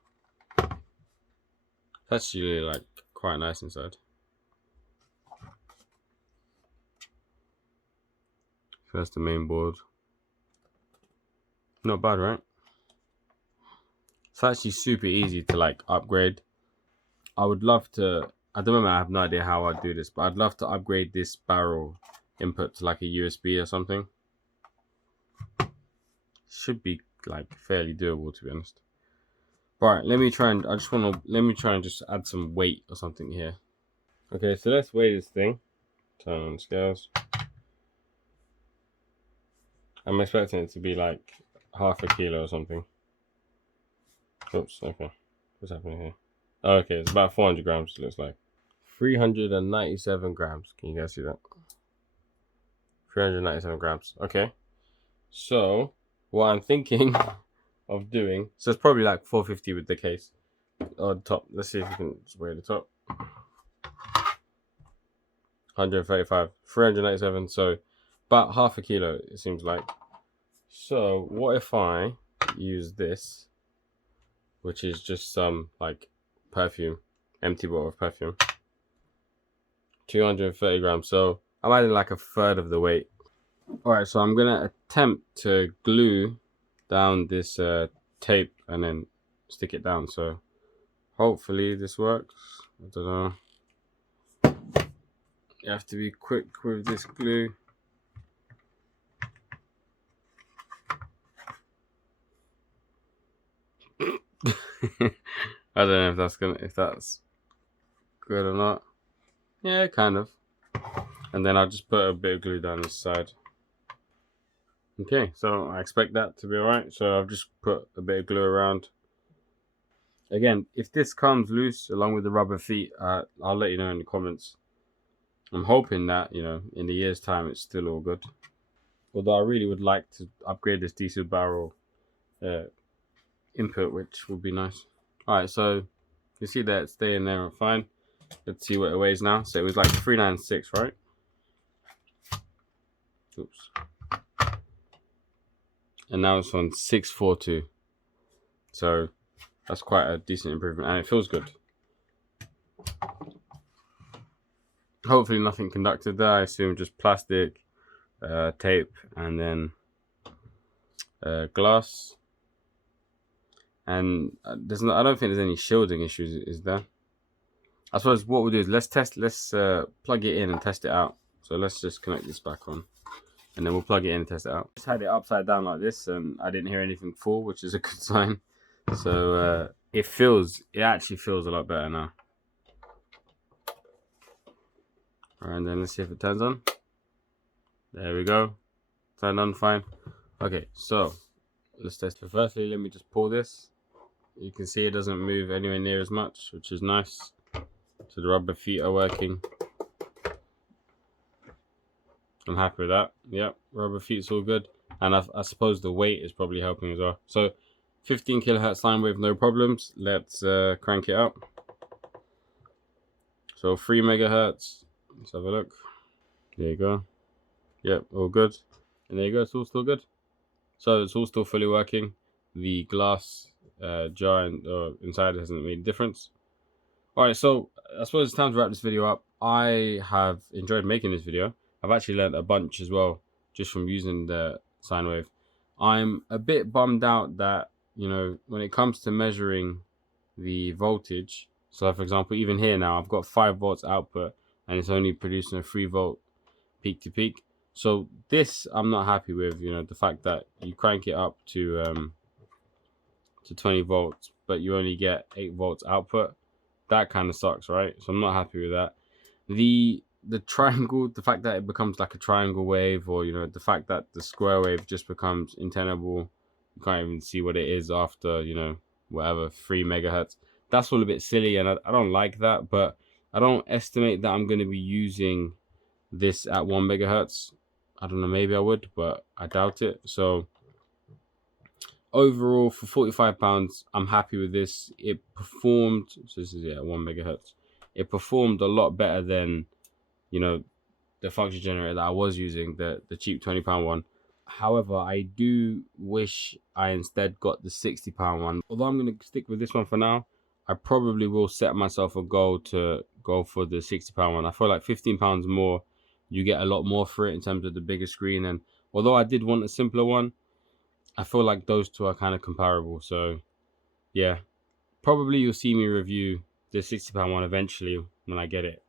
It's actually like quite nice inside. So that's the main board. Not bad, right? It's actually super easy to like upgrade. I would love to, at the moment I have no idea how I'd do this, but I'd love to upgrade this barrel input to like a USB or something. Should be like fairly doable, to be honest. Right, let me try and just add some weight or something here. Okay, so let's weigh this thing. Turn on the scales. I'm expecting it to be like half a kilo or something. Oops, okay. What's happening here? Oh, okay, it's about 400 grams, it looks like. 397 grams. Can you guys see that? 397 grams. Okay. So, what I'm thinking of doing, so it's probably like 450 with the case on top. Let's see if we can just weigh the top. 135, 397, so about half a kilo it seems like. So what if I use this, which is just some like perfume, empty bottle of perfume, 230 grams, so I'm adding like a third of the weight. All right, so I'm gonna attempt to glue down this tape and then stick it down, so hopefully this works. I don't know. You have to be quick with this glue. I don't know if that's good or not. Yeah, kind of. And then I'll just put a bit of glue down this side. Okay, so I expect that to be alright. So I've just put a bit of glue around. Again, if this comes loose along with the rubber feet, I'll let you know in the comments. I'm hoping that, you know, in a year's time it's still all good. Although I really would like to upgrade this diesel barrel input, which would be nice. Alright, so you see that it's staying there fine. Let's see what it weighs now. So it was like 396, right? Oops. And now it's on 642. So that's quite a decent improvement, and it feels good. Hopefully nothing conducted there. I assume just plastic, tape, and then glass. And I don't think there's any shielding issues, is there? I suppose what we'll do is let's plug it in and test it out. So let's just connect this back on, and then we'll plug it in and test it out. Just had it upside down like this, and I didn't hear anything fall, which is a good sign. So it actually feels a lot better now. And then let's see if it turns on. There we go. Turned on fine. Okay, so let's test it. Firstly, let me just pull this. You can see it doesn't move anywhere near as much, which is nice. So the rubber feet are working. I'm happy with that. Yep, rubber feet's all good. And I suppose the weight is probably helping as well. So 15 kilohertz sine wave, no problems. Let's crank it up. So 3 megahertz. Let's have a look. There you go. Yep, all good. And there you go, it's all still good. So it's all still fully working. The glass jar inside hasn't made a difference. Alright, so I suppose it's time to wrap this video up. I have enjoyed making this video. I've actually learned a bunch as well, just from using the sine wave. I'm a bit bummed out that, you know, when it comes to measuring the voltage, so for example, even here now, I've got 5 volts output, and it's only producing a 3 volt peak to peak. So this I'm not happy with, you know, the fact that you crank it up to 20 volts, but you only get 8 volts output. That kind of sucks, right? So I'm not happy with that. The triangle, the fact that it becomes like a triangle wave, or, you know, the fact that the square wave just becomes untenable. You can't even see what it is after, you know, whatever, 3 megahertz. That's all a bit silly, and I don't like that, but I don't estimate that I'm going to be using this at 1 megahertz. I don't know, maybe I would, but I doubt it. So overall, for £45, I'm happy with this. It performed, so this is 1 megahertz. It performed a lot better than, you know, the function generator that I was using, the cheap £20 one. However, I do wish I instead got the £60 one. Although I'm going to stick with this one for now, I probably will set myself a goal to go for the £60 one. I feel like £15 more, you get a lot more for it in terms of the bigger screen. And although I did want a simpler one, I feel like those two are kind of comparable. So yeah, probably you'll see me review the £60 one eventually when I get it.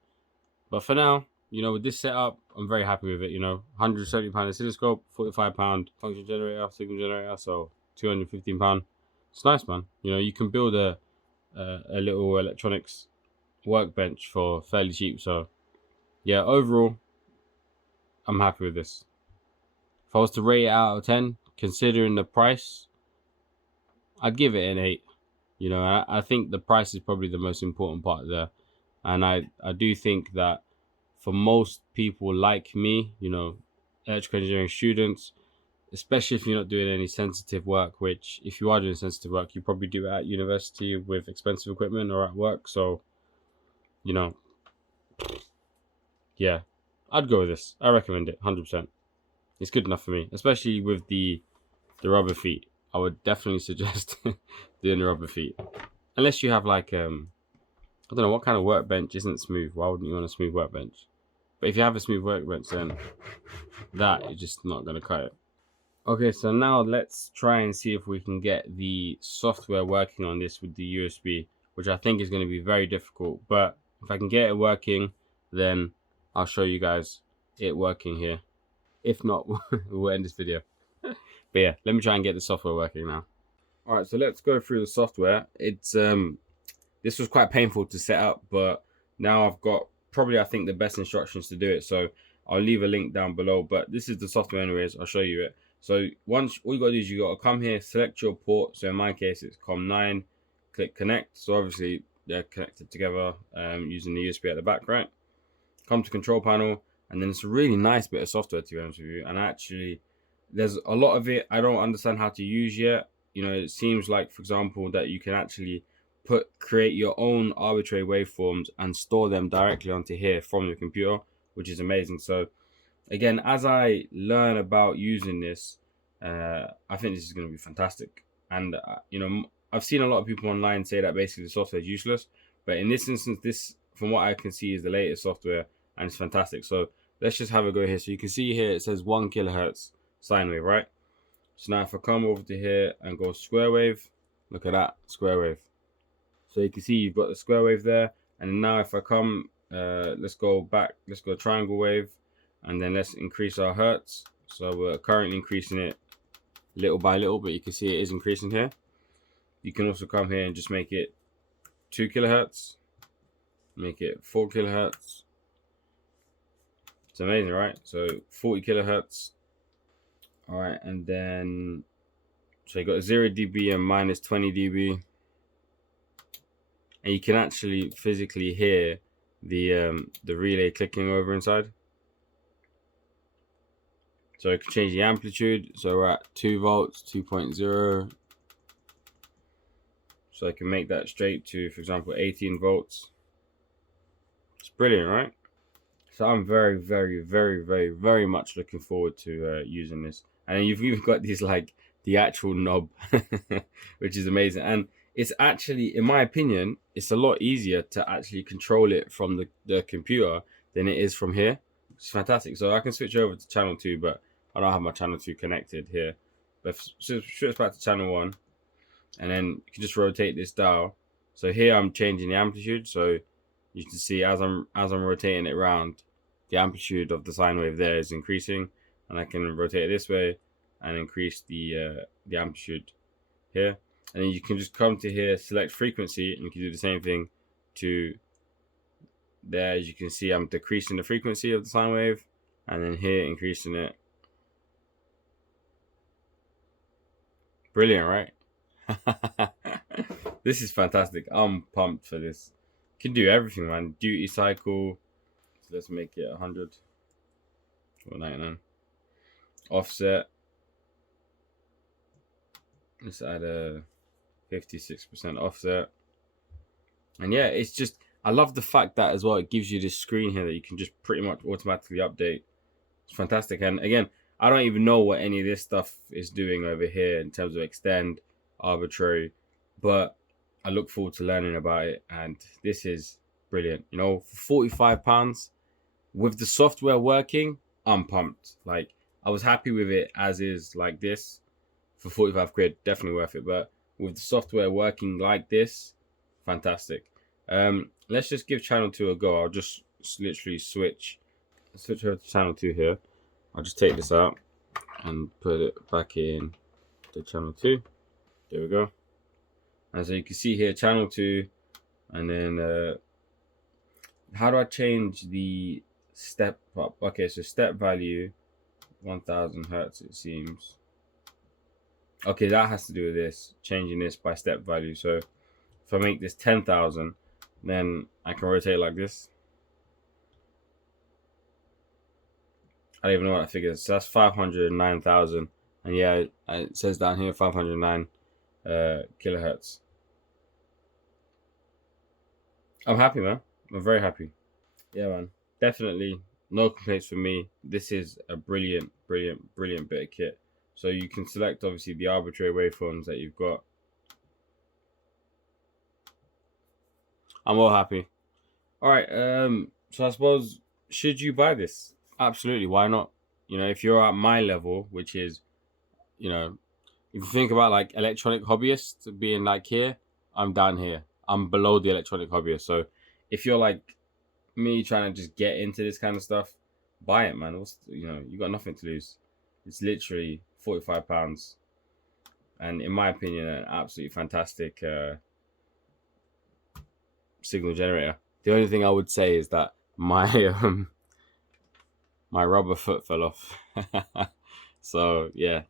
But for now, you know, with this setup, I'm very happy with it. You know, £170 oscilloscope, £45 function generator, signal generator, so £215. It's nice, man. You know, you can build a little electronics workbench for fairly cheap. So yeah, overall, I'm happy with this. If I was to rate it out of 10, considering the price, I'd give it an 8. You know, I think the price is probably the most important part there. And I do think that for most people like me, you know, electrical engineering students, especially if you're not doing any sensitive work, which if you are doing sensitive work, you probably do it at university with expensive equipment or at work. So, you know, yeah, I'd go with this. I recommend it 100%. It's good enough for me, especially with the rubber feet. I would definitely suggest doing the rubber feet, unless you have like I don't know what kind of workbench isn't smooth. Why wouldn't you want a smooth workbench? But if you have a smooth workbench, then that is just not going to cut it. Okay, so now let's try and see if we can get the software working on this with the USB, which I think is going to be very difficult. But if I can get it working, then I'll show you guys it working here. If not, we'll end this video. But yeah, let me try and get the software working now. All right, so let's go through the software. It's This was quite painful to set up, but now I've got probably, I think, the best instructions to do it. So I'll leave a link down below, but this is the software anyways. I'll show you it. So once, all you got to do is you got to come here, select your port. So in my case, it's COM9, click connect. So obviously they're connected together using the USB at the back, right? Come to control panel, and then it's a really nice bit of software, to be honest with you. And actually, there's a lot of it I don't understand how to use yet. You know, it seems like, for example, that you can actually create your own arbitrary waveforms and store them directly onto here from your computer, which is amazing. So again, as I learn about using this, I think this is going to be fantastic. And you know, I've seen a lot of people online say that basically the software is useless, but in this instance, this, from what I can see, is the latest software and it's fantastic. So let's just have a go here. So you can see here it says 1 kilohertz sine wave, right? So now if I come over to here and go square wave, look at that, square wave. So you can see you've got the square wave there. And now if I come, let's go back, let's go triangle wave, and then let's increase our hertz. So we're currently increasing it little by little, but you can see it is increasing here. You can also come here and just make it 2 kilohertz, make it 4 kilohertz. It's amazing, right? So 40 kilohertz. All right, and then so you got 0 dB and minus 20 dB, and you can actually physically hear the relay clicking over inside. So I can change the amplitude. So we're at 2 volts, 2.0. So I can make that straight to, for example, 18 volts. It's brilliant, right? So I'm very, very, very, very, very much looking forward to using this. And then you've even got these, like, the actual knob, which is amazing. And it's actually, in my opinion, it's a lot easier to actually control it from the computer than it is from here. It's fantastic. So I can switch over to channel 2, but I don't have my channel 2 connected here. But switch back to channel 1, and then you can just rotate this dial. So here I'm changing the amplitude. So you can see as I'm rotating it around, the amplitude of the sine wave there is increasing, and I can rotate it this way and increase the amplitude here. And then you can just come to here, select frequency, and you can do the same thing to there. As you can see, I'm decreasing the frequency of the sine wave, and then here increasing it. Brilliant, right? This is fantastic. I'm pumped for this. You can do everything, man. Duty cycle. So let's make it 100 or 99. Offset. Let's add a 56% offset. And yeah, it's just, I love the fact that as well, it gives you this screen here that you can just pretty much automatically update. It's fantastic. And again, I don't even know what any of this stuff is doing over here in terms of extend, arbitrary, but I look forward to learning about it. And this is brilliant. You know, for £45 with the software working, I'm pumped. Like, I was happy with it as is, like this. For 45 quid, definitely worth it. But with the software working like this, fantastic. Let's just give channel 2 a go. I'll just literally switch over to channel 2 here. I'll just take this out and put it back in to channel 2. There we go. And so you can see here channel 2, and then how do I change the step up? Okay, so step value 1000 hertz, it seems. Okay, that has to do with this, changing this by step value. So if I make this 10,000, then I can rotate like this. I don't even know what that figure is. So that's 509,000. And yeah, it says down here 509 kilohertz. I'm happy, man. I'm very happy. Yeah, man. Definitely no complaints from me. This is a brilliant, brilliant, brilliant bit of kit. So you can select obviously the arbitrary waveforms that you've got. I'm all happy. All right. So I suppose, should you buy this? Absolutely. Why not? You know, if you're at my level, which is, you know, if you think about like electronic hobbyists being like here, I'm down here. I'm below the electronic hobbyist. So if you're like me trying to just get into this kind of stuff, buy it, man. You know, you got nothing to lose. It's literally £45, and in my opinion, an absolutely fantastic signal generator. The only thing I would say is that my my rubber foot fell off. So yeah,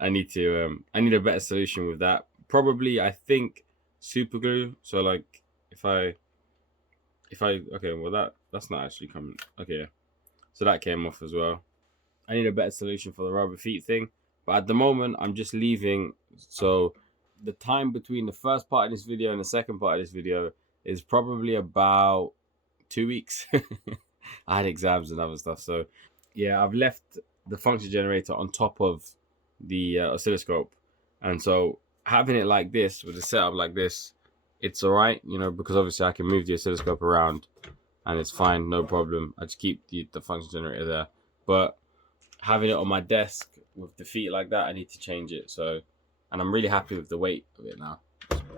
I need a better solution with that. Probably, I think, super glue. So like if I okay, well that's not actually coming. Okay, yeah. So that came off as well. I need a better solution for the rubber feet thing. But at the moment, I'm just leaving. So the time between the first part of this video and the second part of this video is probably about 2 weeks. I had exams and other stuff. So yeah, I've left the function generator on top of the oscilloscope. And so having it like this, with a setup like this, it's all right, you know, because obviously I can move the oscilloscope around and it's fine, no problem. I just keep the function generator there. But having it on my desk with the feet like that, I need to change it. So, and I'm really happy with the weight of it now.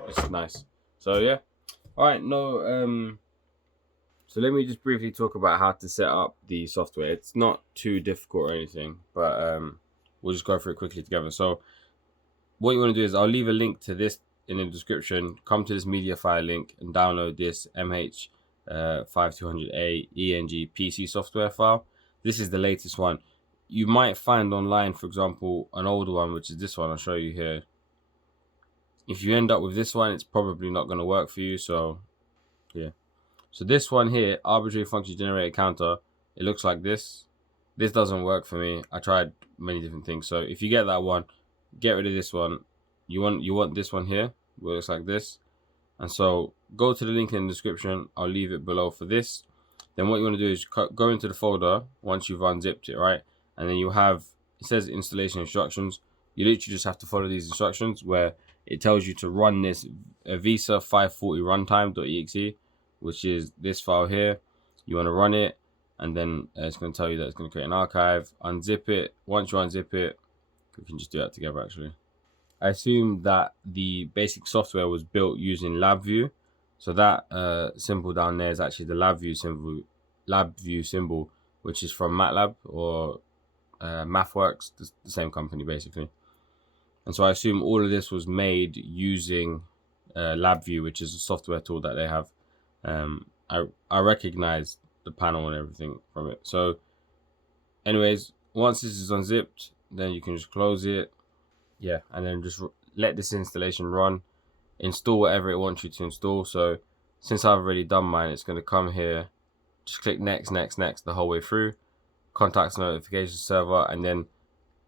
It's nice. So yeah, all right. No, so let me just briefly talk about how to set up the software. It's not too difficult or anything, but we'll just go through it quickly together. So what you want to do is, I'll leave a link to this in the description. Come to this media file link and download this MHS5200A ENG PC software file. This is the latest one. You might find online, for example, an older one, which is this one. I'll show you here. If you end up with this one, it's probably not going to work for you. So yeah. So this one here, arbitrary function generator counter, it looks like this. This doesn't work for me. I tried many different things. So if you get that one, get rid of this one. You want this one here, where it looks like this. And so go to the link in the description. I'll leave it below for this. Then what you want to do is go into the folder once you've unzipped it, right? And then you have, it says installation instructions. You literally just have to follow these instructions where it tells you to run this Visa 540 runtime.exe, which is this file here. You want to run it, and then it's going to tell you that it's going to create an archive. Unzip it. Once you unzip it, we can just do that together actually. I assume that the basic software was built using LabVIEW. So that symbol down there is actually the LabVIEW symbol, which is from MATLAB or MathWorks, the same company basically. And so I assume all of this was made using LabVIEW, which is a software tool that they have. I recognize the panel and everything from it. So anyways, once this is unzipped, then you can just close it. Yeah, and then just let this installation run. Install whatever it wants you to install. So since I've already done mine, it's going to come here. Just click next, next, next the whole way through. Contacts notification server, and then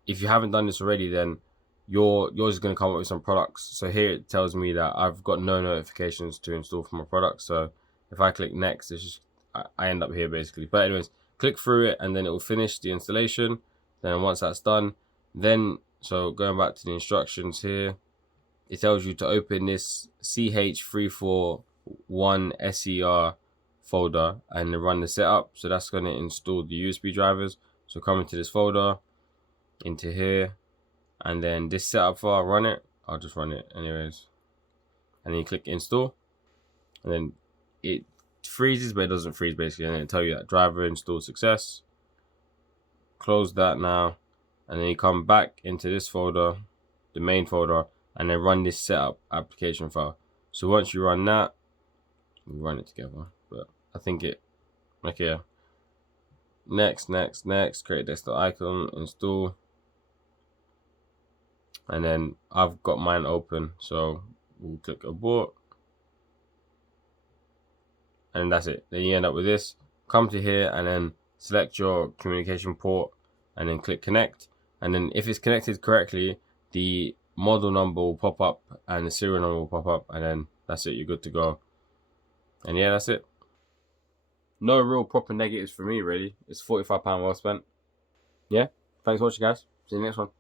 if you haven't done this already, then yours is going to come up with some products. So here it tells me that I've got no notifications to install for my products. So if I click next, it's just I end up here basically. But anyways, click through it and then it will finish the installation. Then once that's done, then so going back to the instructions here, it tells you to open this ch341ser folder and then run the setup. So that's going to install the USB drivers. So come into this folder, into here, and then this setup file, run it. I'll just run it anyways. And then you click install, and then it freezes, but it doesn't freeze basically. And then it'll tell you that driver install success. Close that now, and then you come back into this folder, the main folder, and then run this setup application file. So once you run that, we run it together. But I think it, like here, next, next, next, create desktop icon, install. And then I've got mine open, so we'll click abort. And that's it. Then you end up with this. Come to here and then select your communication port and then click connect. And then if it's connected correctly, the model number will pop up and the serial number will pop up, and then that's it, you're good to go. And yeah, that's it. No real proper negatives for me really. It's £45 well spent. Yeah, thanks for watching guys. See you next one.